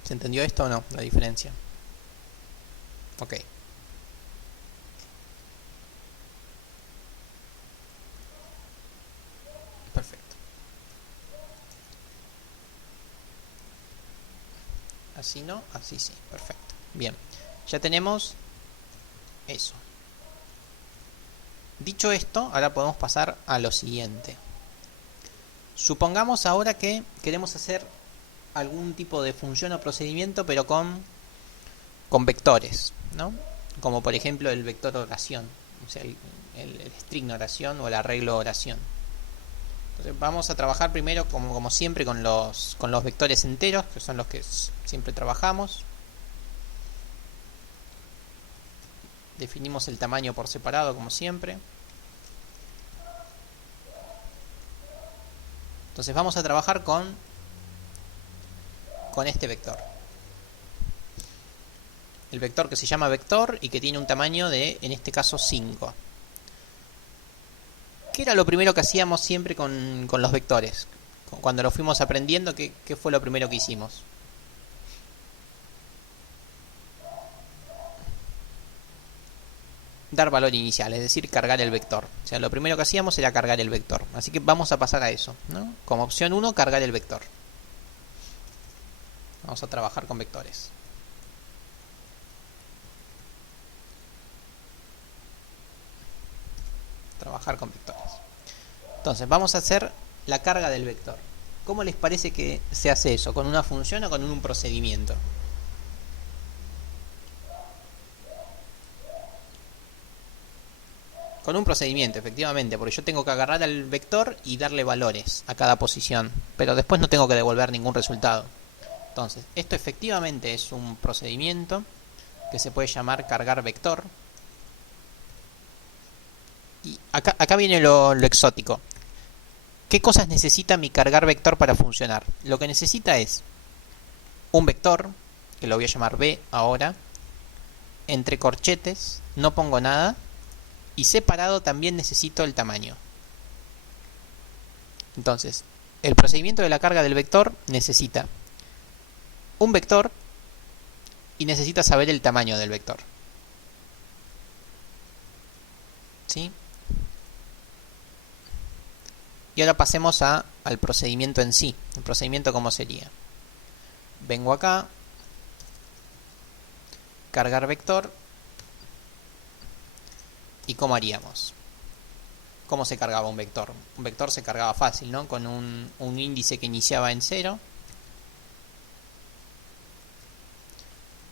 ¿Se entendió esto o no? La diferencia. Ok. Perfecto. Así no, así sí. Perfecto. Bien. Ya tenemos eso. Dicho esto, ahora podemos pasar a lo siguiente. Supongamos ahora que queremos hacer algún tipo de función o procedimiento, pero con vectores, ¿no? Como por ejemplo el vector oración, o sea, el string oración o el arreglo oración. Entonces vamos a trabajar primero, como siempre, con los vectores enteros, que son los que siempre trabajamos. Definimos el tamaño por separado, como siempre. Entonces vamos a trabajar con este vector. El vector que se llama vector y que tiene un tamaño de, en este caso, 5. ¿Qué era lo primero que hacíamos siempre con los vectores? Cuando lo fuimos aprendiendo, ¿qué fue lo primero que hicimos? Dar valor inicial, es decir, cargar el vector. O sea, lo primero que hacíamos era cargar el vector. Así que vamos a pasar a eso, ¿no? Como opción 1, cargar el vector. Vamos a trabajar con vectores. Trabajar con vectores. Entonces, vamos a hacer la carga del vector. ¿Cómo les parece que se hace eso? ¿Con una función o con un procedimiento? Con un procedimiento, efectivamente, porque yo tengo que agarrar al vector y darle valores a cada posición, pero después no tengo que devolver ningún resultado. Entonces, esto efectivamente es un procedimiento que se puede llamar cargar vector. Y acá viene lo exótico. ¿Qué cosas necesita mi cargar vector para funcionar? Lo que necesita es un vector, que lo voy a llamar B ahora, entre corchetes, no pongo nada, y separado también necesito el tamaño. Entonces, el procedimiento de la carga del vector necesita un vector y necesita saber el tamaño del vector. ¿Sí? Y ahora pasemos al procedimiento en sí. El procedimiento, ¿cómo sería? Vengo acá, cargar vector, ¿y cómo haríamos? ¿Cómo se cargaba un vector? Un vector se cargaba fácil, ¿no? Con un índice que iniciaba en 0.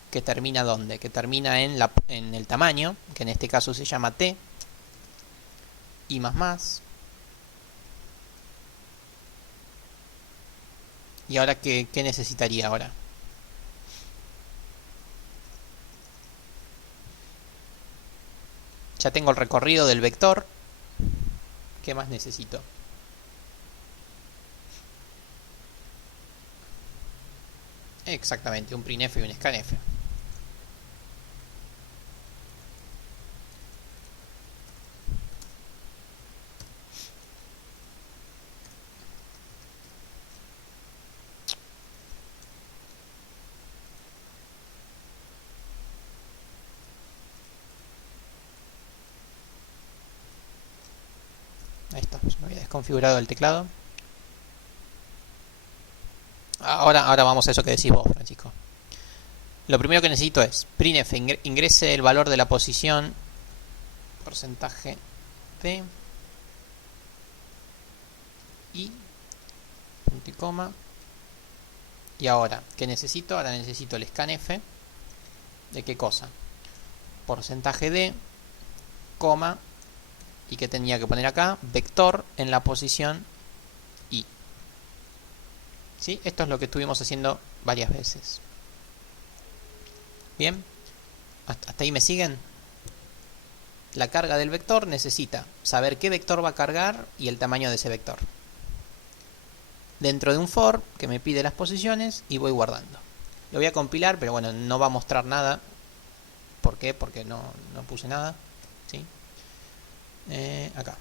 Que termina ¿dónde? Que termina en el tamaño, que en este caso se llama t. Y más. ¿Y ahora qué necesitaría ahora? Ya tengo el recorrido del vector. ¿Qué más necesito? Exactamente, un printf y un scanf. Ahí está, me había desconfigurado el teclado. Ahora vamos a eso que decís vos, Francisco. Lo primero que necesito es printf ingrese el valor de la posición porcentaje p y punto y coma. Y ahora, ¿qué necesito? Ahora necesito el scanf. ¿De qué cosa? Porcentaje d, coma, y que tenía que poner acá, vector en la posición i. ¿Sí? Esto es lo que estuvimos haciendo varias veces. Bien, ¿hasta ahí me siguen? La carga del vector necesita saber qué vector va a cargar y el tamaño de ese vector. Dentro de un for que me pide las posiciones y voy guardando. Lo voy a compilar, pero bueno, no va a mostrar nada. ¿Por qué? Porque no puse nada. ¿Sí? Acá.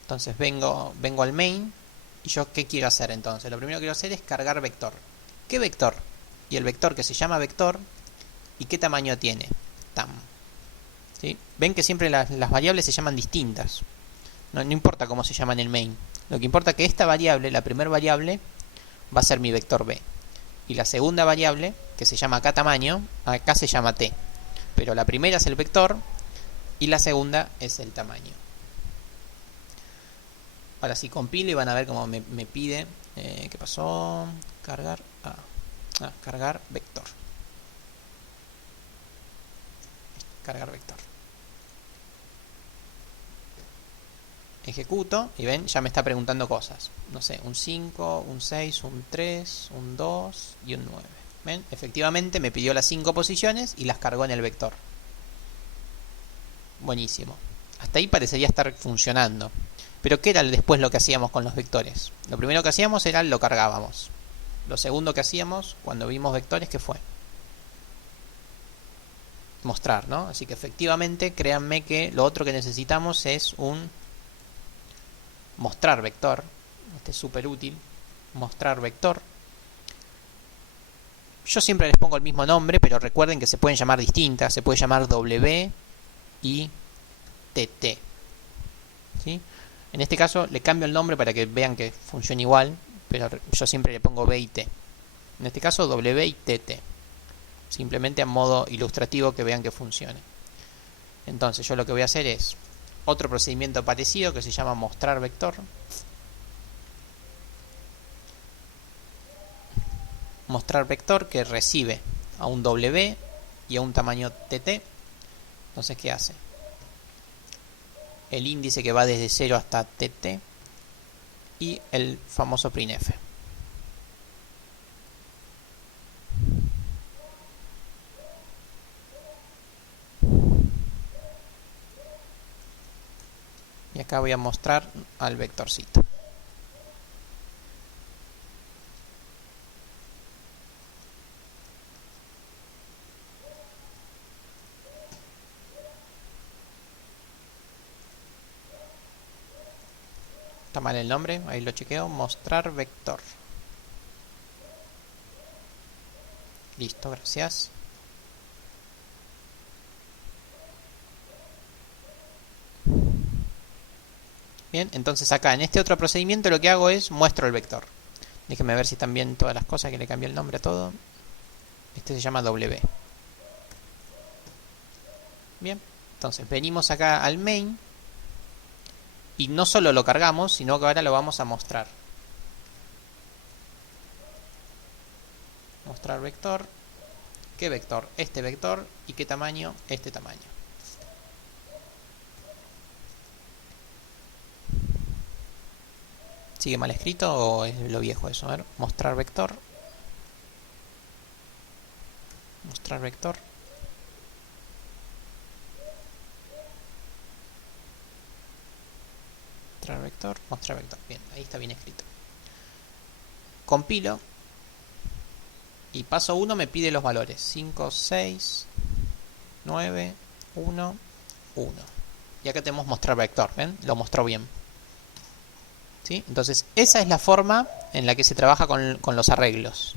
Entonces vengo al main. ¿Y yo qué quiero hacer entonces? Lo primero que quiero hacer es cargar vector. ¿Qué vector? Y el vector que se llama vector. ¿Y qué tamaño tiene? Tam. ¿Sí? Ven que siempre las variables se llaman distintas. No importa cómo se llama en el main. Lo que importa es que esta variable, la primera variable, va a ser mi vector b. Y la segunda variable, que se llama acá tamaño, acá se llama t. Pero la primera es el vector y la segunda es el tamaño. Ahora si compilo y van a ver cómo me pide. ¿Qué pasó? Cargar. Cargar vector. Cargar vector. Ejecuto y ven, ya me está preguntando cosas. No sé, un 5, un 6, un 3, un 2 y un 9. ¿Ven? Efectivamente me pidió las 5 posiciones y las cargó en el vector. Buenísimo. Hasta ahí parecería estar funcionando. Pero ¿qué era después lo que hacíamos con los vectores? Lo primero que hacíamos era lo cargábamos. Lo segundo que hacíamos cuando vimos vectores, ¿qué fue? Mostrar, ¿no? Así que efectivamente, créanme que lo otro que necesitamos es un mostrar vector. Este es súper útil. Mostrar vector. Yo siempre les pongo el mismo nombre, pero recuerden que se pueden llamar distintas. Se puede llamar W y TT. ¿Sí? En este caso le cambio el nombre para que vean que funciona igual, pero yo siempre le pongo B y T. En este caso W y TT. Simplemente a modo ilustrativo que vean que funcione. Entonces yo lo que voy a hacer es otro procedimiento parecido que se llama mostrar vector. Mostrar vector que recibe a un W y a un tamaño TT. Entonces, ¿qué hace? el índice que va desde 0 hasta tt y el famoso printf. Y acá voy a mostrar al vectorcito. Está mal el nombre, ahí lo chequeo. Mostrar vector. Listo, gracias. Bien, entonces acá en este otro procedimiento lo que hago es muestro el vector. Déjenme ver si están bien todas las cosas, que le cambié el nombre a todo. Este se llama W. Bien, entonces venimos acá al main y no solo lo cargamos, sino que ahora lo vamos a mostrar. Mostrar vector. ¿Qué vector? Este vector. ¿Y qué tamaño? Este tamaño. ¿Sigue mal escrito o es lo viejo eso? A ver, mostrar vector. Mostrar vector. Mostrar vector. Mostrar vector. Bien, ahí está bien escrito. Compilo. Y paso 1 me pide los valores. 5, 6, 9, 1, 1. Y acá tenemos mostrar vector. ¿Ven? Lo mostró bien. ¿Sí? Entonces, esa es la forma en la que se trabaja con los arreglos.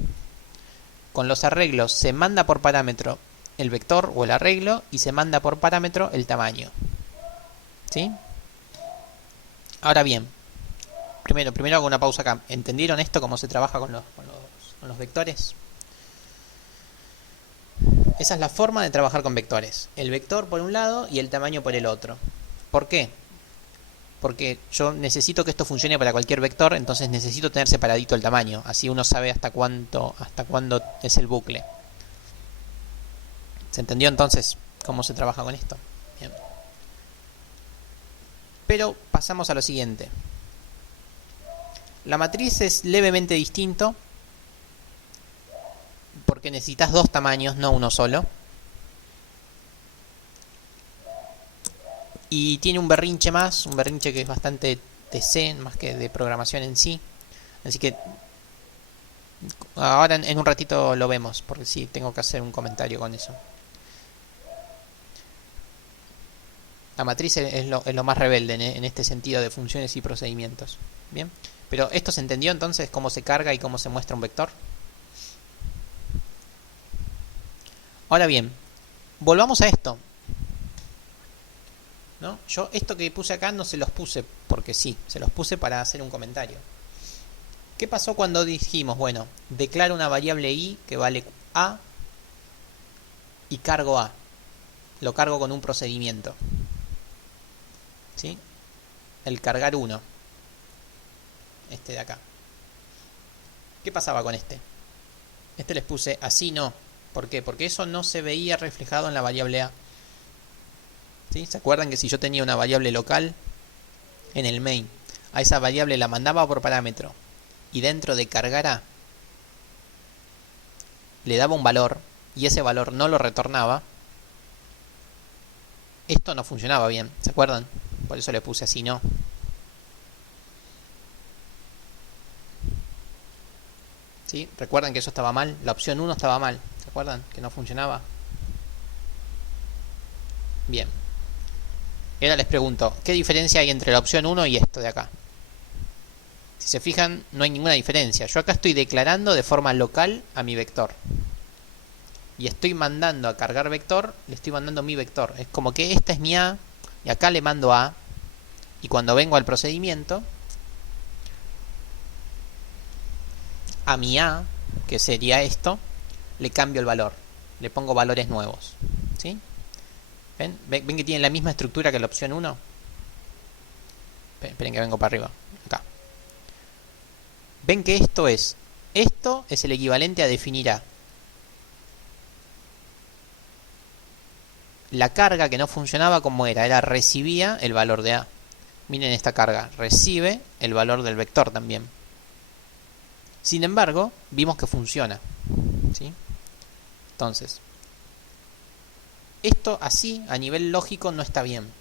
Con los arreglos se manda por parámetro el vector o el arreglo y se manda por parámetro el tamaño. ¿Sí? Ahora bien, primero hago una pausa acá. ¿Entendieron esto? ¿Cómo se trabaja con los vectores? Esa es la forma de trabajar con vectores. El vector por un lado y el tamaño por el otro. ¿Por qué? Porque yo necesito que esto funcione para cualquier vector, entonces necesito tener separadito el tamaño. Así uno sabe hasta cuándo es el bucle. ¿Se entendió entonces cómo se trabaja con esto? Bien. Pero pasamos a lo siguiente. La matriz es levemente distinto porque necesitas dos tamaños, no uno solo. Y tiene un berrinche más, un berrinche que es bastante de C, más que de programación en sí. Así que ahora en un ratito lo vemos, porque sí, tengo que hacer un comentario con eso. La matriz es lo más rebelde en este sentido de funciones y procedimientos. Bien, pero ¿esto se entendió entonces? ¿Cómo se carga y cómo se muestra un vector? Ahora bien, volvamos a esto. ¿No? Yo esto que puse acá no se los puse porque sí, se los puse para hacer un comentario. ¿Qué pasó cuando dijimos, bueno, declaro una variable i que vale a y cargo a? Lo cargo con un procedimiento. ¿Sí? El cargar 1. Este de acá. ¿Qué pasaba con este? Este les puse así no. ¿Por qué? Porque eso no se veía reflejado en la variable a. ¿Sí? ¿Se acuerdan que si yo tenía una variable local en el main, a esa variable la mandaba por parámetro y dentro de cargar a le daba un valor y ese valor no lo retornaba? Esto no funcionaba bien, ¿se acuerdan? Por eso le puse así no. ¿Sí? ¿Recuerdan que eso estaba mal? La opción 1 estaba mal, ¿se acuerdan? Que no funcionaba. Bien. Y ahora les pregunto, ¿qué diferencia hay entre la opción 1 y esto de acá? Si se fijan, no hay ninguna diferencia. Yo acá estoy declarando de forma local a mi vector. Y estoy mandando a cargar vector, le estoy mandando mi vector. Es como que esta es mi A, y acá le mando A. Y cuando vengo al procedimiento, a mi A, que sería esto, le cambio el valor. Le pongo valores nuevos. ¿Sí? ¿Ven? ¿Ven que tiene la misma estructura que la opción 1? Esperen que vengo para arriba. Acá. ¿Ven que esto es el equivalente a definir A? la carga que no funcionaba como era recibía el valor de A. Miren esta carga, recibe el valor del vector también. Sin embargo, vimos que funciona, ¿sí? Entonces, esto así, a nivel lógico, no está bien.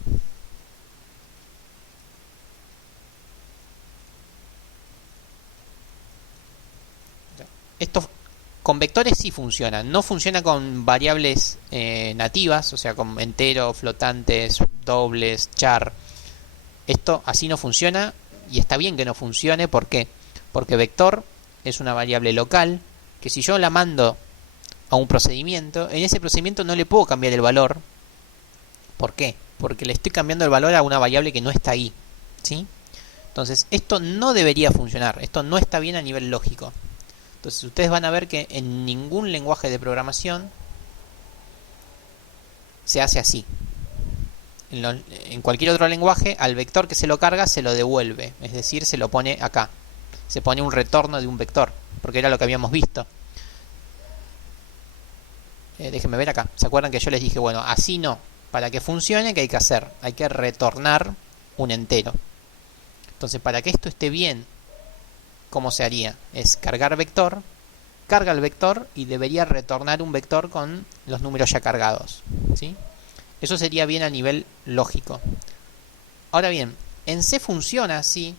Esto con vectores sí funciona. No funciona con variables nativas, o sea, con enteros, flotantes, dobles, char. Esto así no funciona y está bien que no funcione. ¿Por qué? Porque vector es una variable local que si yo la mando a un procedimiento, en ese procedimiento no le puedo cambiar el valor. ¿Por qué? Porque le estoy cambiando el valor a una variable que no está ahí, ¿sí? Entonces, esto no debería funcionar. Esto no está bien a nivel lógico. Entonces, ustedes van a ver que en ningún lenguaje de programación se hace así. En cualquier otro lenguaje, al vector que se lo carga se lo devuelve. Es decir, se lo pone acá. Se pone un retorno de un vector, porque era lo que habíamos visto. Déjenme ver acá. ¿Se acuerdan que yo les dije, bueno, así no? Para que funcione, ¿qué hay que hacer? Hay que retornar un entero. Entonces, para que esto esté bien, ¿cómo se haría? Es cargar vector, carga el vector y debería retornar un vector con los números ya cargados, ¿sí? Eso sería bien a nivel lógico. Ahora bien, en C funciona así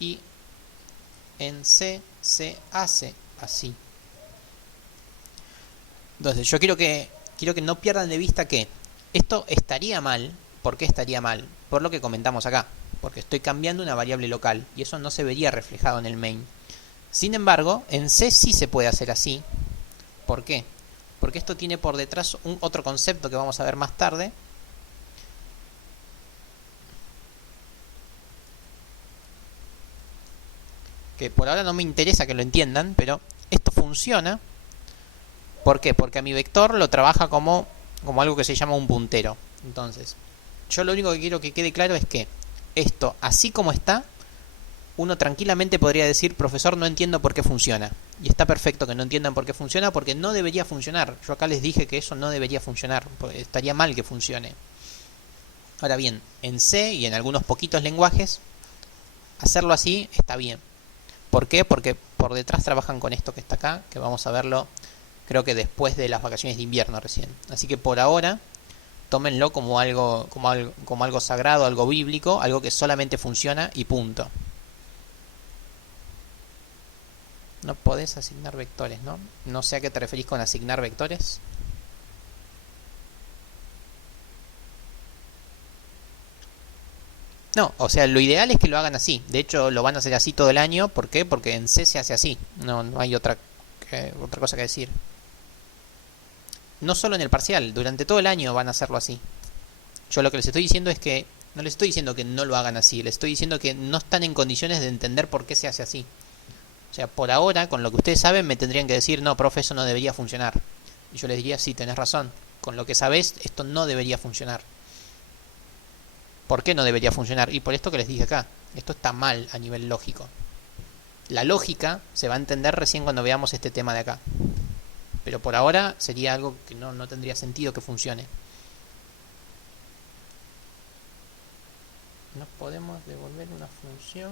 y en C se hace así. Entonces, yo quiero que no pierdan de vista que esto estaría mal. ¿Por qué estaría mal? Por lo que comentamos acá. Porque estoy cambiando una variable local y eso no se vería reflejado en el main. Sin embargo, en C sí se puede hacer así. ¿Por qué? Porque esto tiene por detrás otro concepto que vamos a ver más tarde. Que por ahora no me interesa que lo entiendan, pero esto funciona. ¿Por qué? Porque a mi vector lo trabaja como algo que se llama un puntero. Entonces, yo lo único que quiero que quede claro es que esto, así como está, uno tranquilamente podría decir, profesor, no entiendo por qué funciona. Y está perfecto que no entiendan por qué funciona, porque no debería funcionar. Yo acá les dije que eso no debería funcionar, estaría mal que funcione. Ahora bien, en C y en algunos poquitos lenguajes, hacerlo así está bien. ¿Por qué? Porque por detrás trabajan con esto que está acá, que vamos a verlo creo que después de las vacaciones de invierno recién. Así que por ahora, tómenlo como algo sagrado, algo bíblico, algo que solamente funciona y punto. No podés asignar vectores, ¿no? No sé a qué te referís con asignar vectores. No, o sea, lo ideal es que lo hagan así. De hecho, lo van a hacer así todo el año. ¿Por qué? Porque en C se hace así. No hay otra cosa que decir. No solo en el parcial, durante todo el año van a hacerlo así. Yo lo que les estoy diciendo es que no les estoy diciendo que no lo hagan así, les estoy diciendo que no están en condiciones de entender por qué se hace así. O sea, por ahora, con lo que ustedes saben, me tendrían que decir, no, profe, eso no debería funcionar. Y yo les diría, sí, tenés razón. Con lo que sabés, esto no debería funcionar. ¿Por qué no debería funcionar? Y por esto que les dije acá. Esto está mal a nivel lógico. La lógica se va a entender recién cuando veamos este tema de acá. Pero por ahora sería algo que no tendría sentido que funcione. No podemos devolver una función.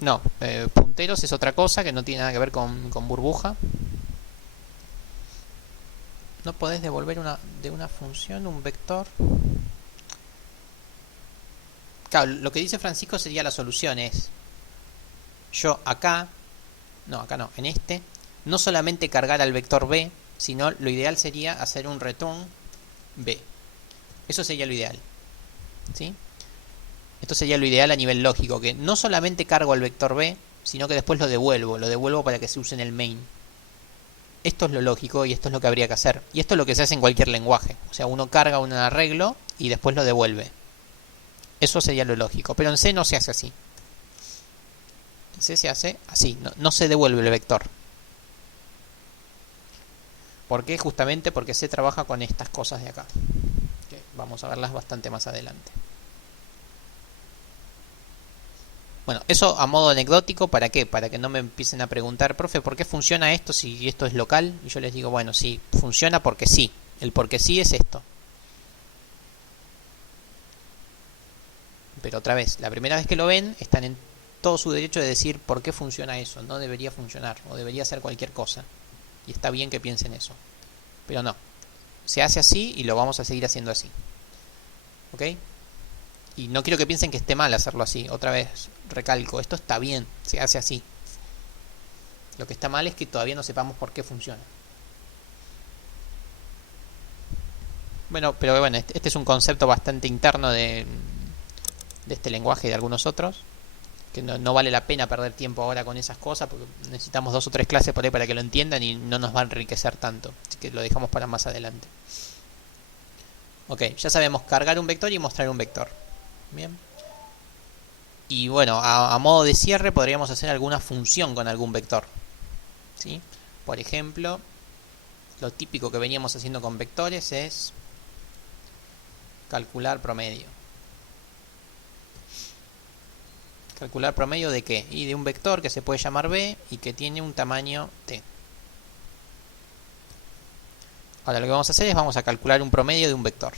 No, punteros es otra cosa que no tiene nada que ver con burbuja. No podés devolver de una función un vector. Claro, lo que dice Francisco sería la solución es, yo acá no, en este, no solamente cargar al vector b, sino lo ideal sería hacer un return b. Eso sería lo ideal, ¿sí? Esto sería lo ideal a nivel lógico, que no solamente cargo al vector b, sino que después lo devuelvo para que se use en el main. Esto es lo lógico y esto es lo que habría que hacer. Y esto es lo que se hace en cualquier lenguaje. O sea, uno carga un arreglo y después lo devuelve. Eso sería lo lógico. Pero en C no se hace así. En C se hace así. No se devuelve el vector. ¿Por qué? Justamente porque C trabaja con estas cosas de acá. Que vamos a verlas bastante más adelante. Bueno, eso a modo anecdótico, ¿para qué? Para que no me empiecen a preguntar, profe, ¿por qué funciona esto si esto es local? Y yo les digo, bueno, sí, funciona porque sí. El porque sí es esto. Pero otra vez, la primera vez que lo ven, están en todo su derecho de decir por qué funciona eso. No debería funcionar, o debería ser cualquier cosa. Y está bien que piensen eso. Pero no. Se hace así y lo vamos a seguir haciendo así. ¿Ok? Y no quiero que piensen que esté mal hacerlo así. Otra vez, recalco, esto está bien, se hace así. Lo que está mal es que todavía no sepamos por qué funciona. Bueno, pero bueno, este es un concepto bastante interno de este lenguaje y de algunos otros. Que no vale la pena perder tiempo ahora con esas cosas, porque necesitamos 2 o 3 clases por ahí para que lo entiendan y no nos va a enriquecer tanto. Así que lo dejamos para más adelante. Ok, ya sabemos cargar un vector y mostrar un vector. Bien. Y bueno, a modo de cierre podríamos hacer alguna función con algún vector. ¿Sí? Por ejemplo, lo típico que veníamos haciendo con vectores es calcular promedio. ¿Calcular promedio de qué? Y de un vector que se puede llamar b y que tiene un tamaño t. Ahora lo que vamos a hacer es vamos a calcular un promedio de un vector.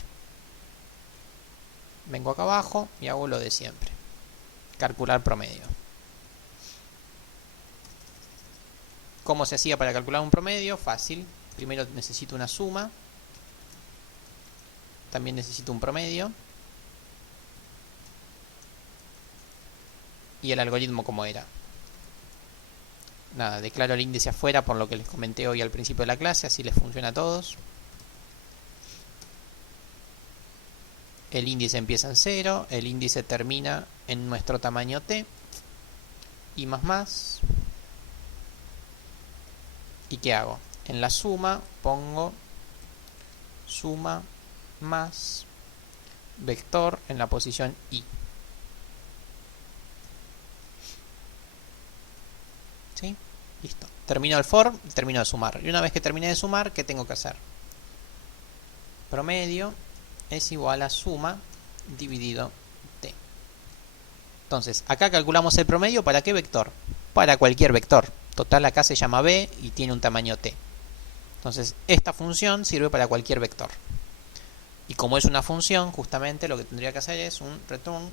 Vengo acá abajo y hago lo de siempre. Calcular promedio. ¿Cómo se hacía para calcular un promedio? Fácil. Primero necesito una suma. También necesito un promedio. Y el algoritmo como era. Nada, declaro el índice afuera por lo que les comenté hoy al principio de la clase, así les funciona a todos. El índice empieza en 0, el índice termina en nuestro tamaño t. Y más. ¿Y qué hago? En la suma pongo suma más vector en la posición i. ¿Sí? Listo. Termino el for y termino de sumar. Y una vez que termine de sumar, ¿qué tengo que hacer? Promedio es igual a suma dividido t. Entonces, acá calculamos el promedio. ¿Para qué vector? Para cualquier vector. Total, acá se llama b y tiene un tamaño t. Entonces, esta función sirve para cualquier vector. Y como es una función, justamente lo que tendría que hacer es un return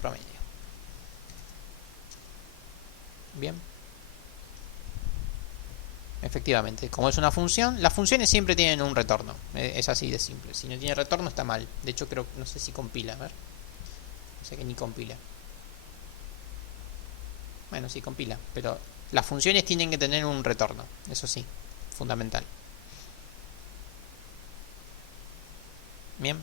promedio. Bien. Efectivamente, como es una función, las funciones siempre tienen un retorno. Es así de simple. Si no tiene retorno está mal. De hecho, creo, no sé si compila. A ver. No sé que ni compila. Bueno, sí compila. Pero las funciones tienen que tener un retorno. Eso sí, fundamental. Bien.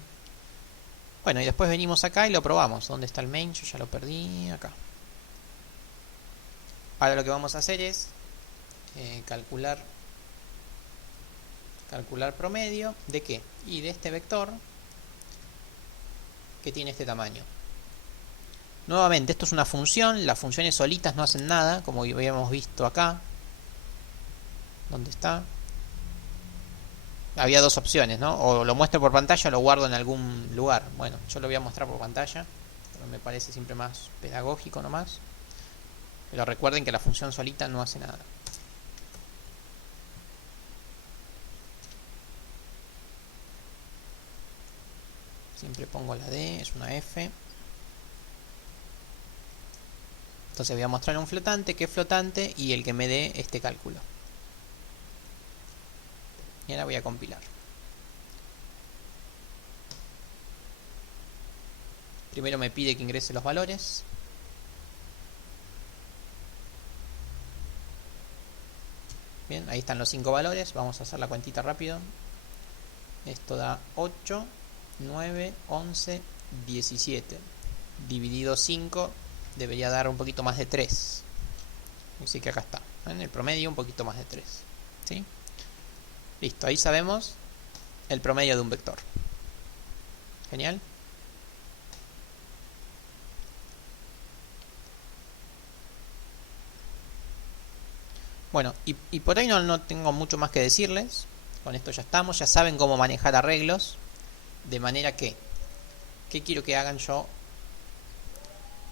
Bueno, y después venimos acá y lo probamos. ¿Dónde está el main? Yo ya lo perdí. Acá. Ahora lo que vamos a hacer es calcular promedio de qué, y de este vector que tiene este tamaño. Nuevamente, esto es una función, las funciones solitas no hacen nada, como habíamos visto acá. ¿Dónde está? Había 2 opciones, ¿no? O lo muestro por pantalla o lo guardo en algún lugar. Bueno, yo lo voy a mostrar por pantalla, pero me parece siempre más pedagógico nomás. Pero recuerden que la función solita no hace nada. Siempre pongo la D, es una F. Entonces voy a mostrar un flotante, que es flotante, y el que me dé este cálculo. Y ahora voy a compilar. Primero me pide que ingrese los valores. Bien, ahí están los 5 valores. Vamos a hacer la cuentita rápido. Esto da 8, 9, 11, 17. Dividido 5 debería dar un poquito más de 3. Así que acá está. En el promedio un poquito más de 3. ¿Sí? Listo, ahí sabemos el promedio de un vector. Genial. Bueno, y por ahí no tengo mucho más que decirles. Con esto ya estamos, ya saben cómo manejar arreglos. De manera que, ¿qué quiero que hagan yo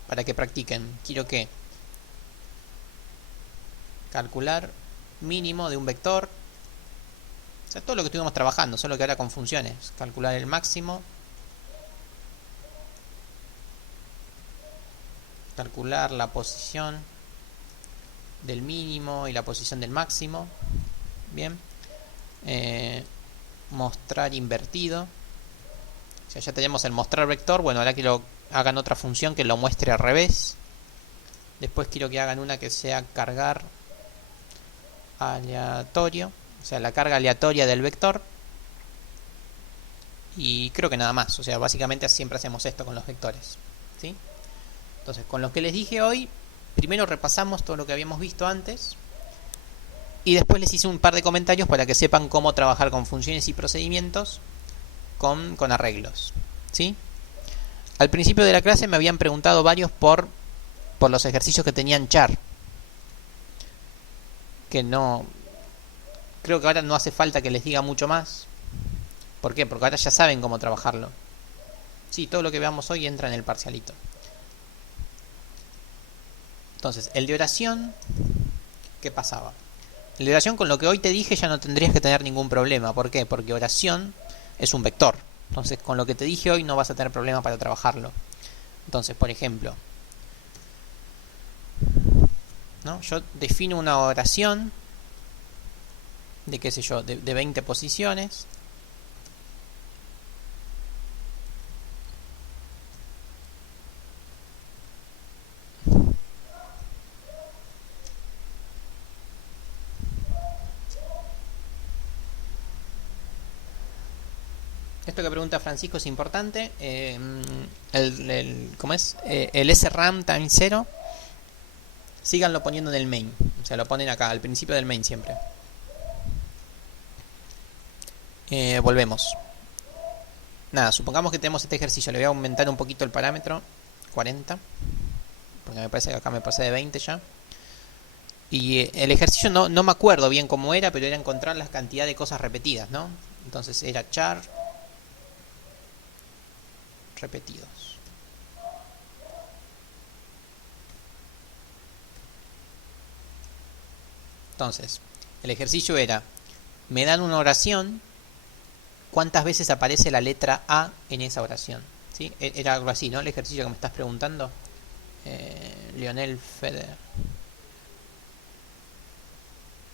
para que practiquen. Quiero que calcular mínimo de un vector. O sea, todo lo que estuvimos trabajando, solo que ahora con funciones. Calcular el máximo. Calcular la posición del mínimo y la posición del máximo. Bien. Mostrar invertido. O sea, ya tenemos el mostrar vector. Bueno, ahora quiero que hagan otra función que lo muestre al revés. Después quiero que hagan una que sea cargar aleatorio. O sea, la carga aleatoria del vector. Y creo que nada más. O sea, básicamente siempre hacemos esto con los vectores, ¿sí? Entonces, con lo que les dije hoy, primero repasamos todo lo que habíamos visto antes. Y después les hice un par de comentarios para que sepan cómo trabajar con funciones y procedimientos con arreglos, ¿sí? Al principio de la clase me habían preguntado varios por los ejercicios que tenían char. Que no... Creo que ahora no hace falta que les diga mucho más. ¿Por qué? Porque ahora ya saben cómo trabajarlo. Sí, todo lo que veamos hoy entra en el parcialito. Entonces, el de oración, ¿qué pasaba? El de oración, con lo que hoy te dije, ya no tendrías que tener ningún problema. ¿Por qué? Porque oración es un vector. Entonces, con lo que te dije hoy no vas a tener problema para trabajarlo. Entonces, por ejemplo, ¿no? Yo defino una oración de, qué sé yo, de 20 posiciones. Esto que pregunta Francisco es importante. ¿Cómo es? El SRAM times 0. Síganlo poniendo en el main. O sea, lo ponen acá, al principio del main siempre. Volvemos. Nada, supongamos que tenemos este ejercicio. Le voy a aumentar un poquito el parámetro. 40. Porque me parece que acá me pasé de 20 ya. Y el ejercicio no me acuerdo bien cómo era, pero era encontrar la cantidad de cosas repetidas, ¿no? Entonces era char repetidos. Entonces, el ejercicio era, me dan una oración, ¿cuántas veces aparece la letra A en esa oración? ¿Sí? Era algo así, ¿no? El ejercicio que me estás preguntando. Lionel Feder.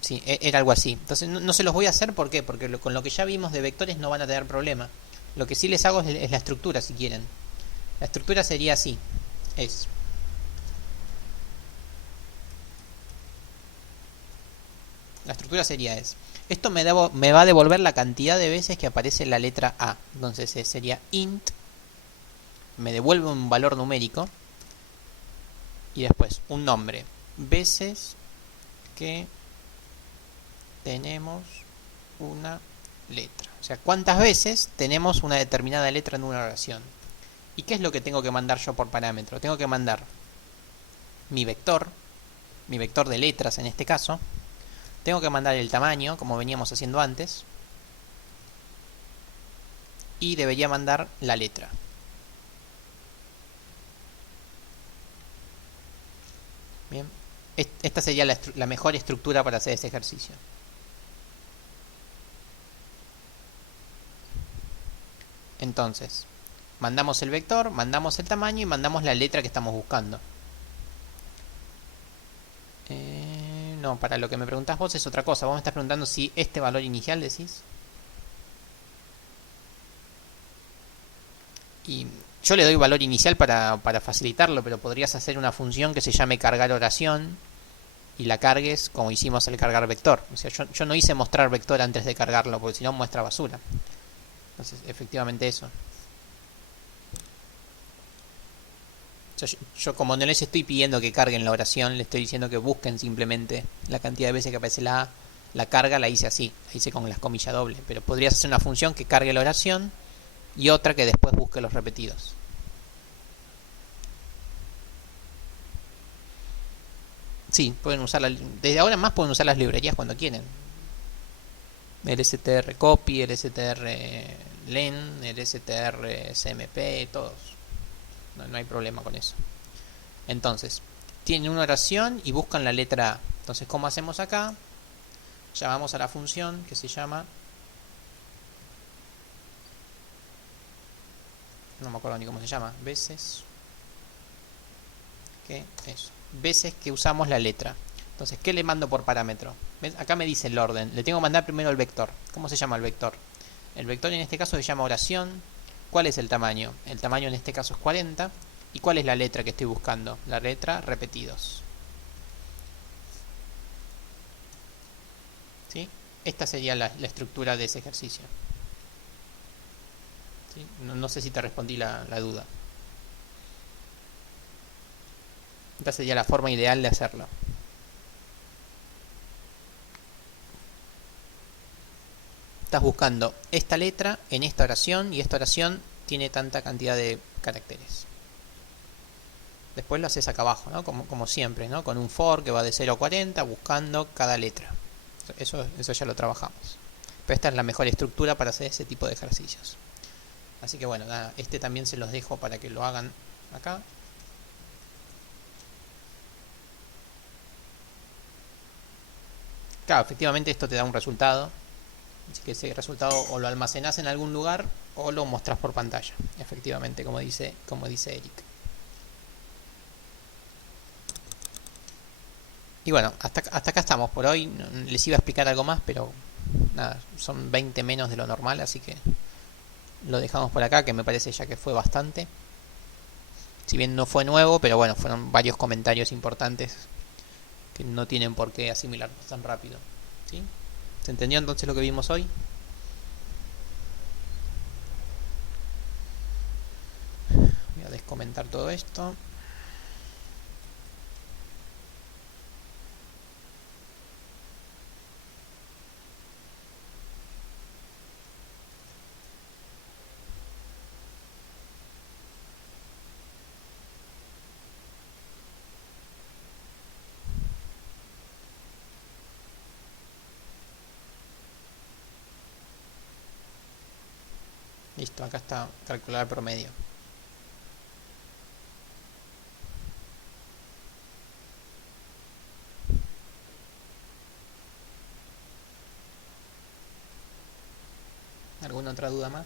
Sí, era algo así. Entonces no se los voy a hacer, ¿por qué? Porque con lo que ya vimos de vectores no van a tener problema. Lo que sí les hago es la estructura, si quieren. La estructura sería así. La estructura sería esto me va a devolver la cantidad de veces que aparece la letra A. Entonces sería int. Me devuelve un valor numérico. Y después un nombre. Veces que tenemos una letra. O sea, ¿cuántas veces tenemos una determinada letra en una oración? ¿Y qué es lo que tengo que mandar yo por parámetro? Tengo que mandar mi vector de letras en este caso. Tengo que mandar el tamaño, como veníamos haciendo antes. Y debería mandar la letra. Bien. Esta sería la mejor estructura para hacer ese ejercicio. Entonces, mandamos el vector, mandamos el tamaño y mandamos la letra que estamos buscando. No, para lo que me preguntás vos es otra cosa. Vos me estás preguntando si este valor inicial decís. Y yo le doy valor inicial para facilitarlo, pero podrías hacer una función que se llame cargar oración y la cargues como hicimos el cargar vector. O sea, yo no hice mostrar vector antes de cargarlo, porque si no muestra basura. Entonces, efectivamente eso. Yo como no les estoy pidiendo que carguen la oración, les estoy diciendo que busquen simplemente la cantidad de veces que aparece la A. La carga la hice así, la hice con las comillas dobles. Pero podrías hacer una función que cargue la oración y otra que después busque los repetidos. Sí, pueden usar desde ahora en más pueden usar las librerías cuando quieren. El str copy, el str len, el str cmp, todos. No hay problema con eso. Entonces, tienen una oración y buscan la letra A. Entonces, ¿cómo hacemos acá? Llamamos a la función que se llama... No me acuerdo ni cómo se llama. Veces... ¿Qué? Eso. Veces que usamos la letra. Entonces, ¿qué le mando por parámetro? ¿Ves? Acá me dice el orden. Le tengo que mandar primero el vector. ¿Cómo se llama el vector? El vector en este caso se llama oración. ¿Cuál es el tamaño? El tamaño en este caso es 40. ¿Y cuál es la letra que estoy buscando? La letra repetidos. ¿Sí? Esta sería la estructura de ese ejercicio. ¿Sí? No sé si te respondí la duda. Esta sería la forma ideal de hacerlo. Estás buscando esta letra en esta oración y esta oración tiene tanta cantidad de caracteres. Después lo haces acá abajo, ¿no? Como siempre, ¿no? Con un for que va de 0 a 40 buscando cada letra. Eso ya lo trabajamos. Pero esta es la mejor estructura para hacer ese tipo de ejercicios. Así que bueno, nada, este también se los dejo para que lo hagan acá. Claro, efectivamente esto te da un resultado. Así que ese resultado o lo almacenás en algún lugar o lo mostrás por pantalla. Efectivamente, como dice Eric. Y bueno, hasta acá estamos por hoy. Les iba a explicar algo más, pero nada, son 20 menos de lo normal, así que lo dejamos por acá, que me parece ya que fue bastante. Si bien no fue nuevo, pero bueno, fueron varios comentarios importantes que no tienen por qué asimilarlos tan rápido. ¿Sí? ¿Se entendió entonces lo que vimos hoy? Voy a descomentar todo esto. Listo, acá está calcular el promedio. ¿Alguna otra duda más?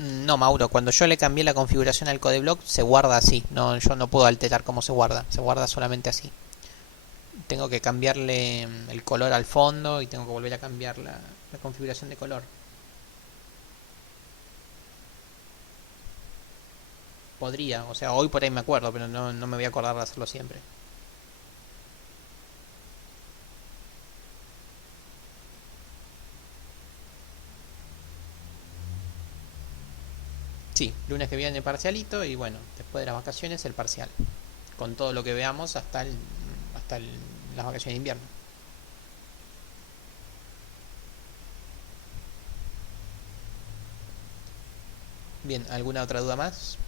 No, Mauro, cuando yo le cambié la configuración al codeblock se guarda así. No, yo no puedo alterar cómo se guarda solamente así. Tengo que cambiarle el color al fondo y tengo que volver a cambiar la configuración de color. Podría, o sea, hoy por ahí me acuerdo, pero no me voy a acordar de hacerlo siempre. Sí, lunes que viene parcialito y bueno, después de las vacaciones el parcial. Con todo lo que veamos hasta las vacaciones de invierno. Bien, ¿alguna otra duda más?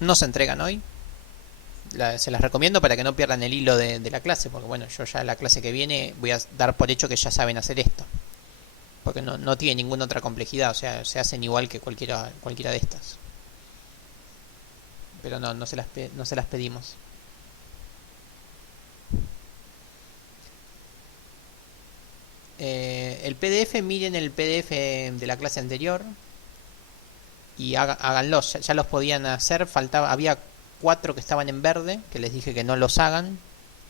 No se entregan hoy. Se las recomiendo para que no pierdan el hilo de la clase, porque bueno, yo ya la clase que viene voy a dar por hecho que ya saben hacer esto. Porque no tiene ninguna otra complejidad, o sea, se hacen igual que cualquiera de estas. Pero no se las pedimos. el PDF, miren el PDF de la clase anterior y háganlos. Ya los podían hacer. Había 4 que estaban en verde, que les dije que no los hagan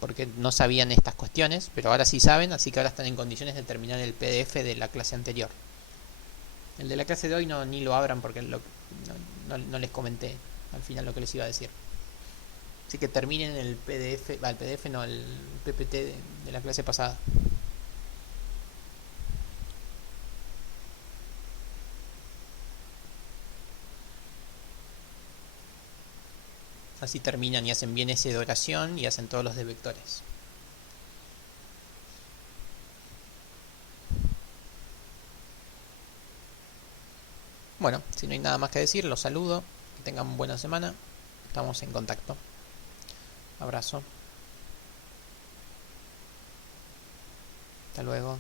porque no sabían estas cuestiones, pero ahora sí saben, así que ahora están en condiciones de terminar el PDF de la clase anterior. El de la clase de hoy no, ni lo abran porque no les comenté al final lo que les iba a decir. Así que terminen el PDF, el PDF no, el PPT de la clase pasada. Así terminan y hacen bien ese de oración y hacen todos los de vectores. Bueno, si no hay nada más que decir, los saludo. Que tengan buena semana. Estamos en contacto. Abrazo. Hasta luego.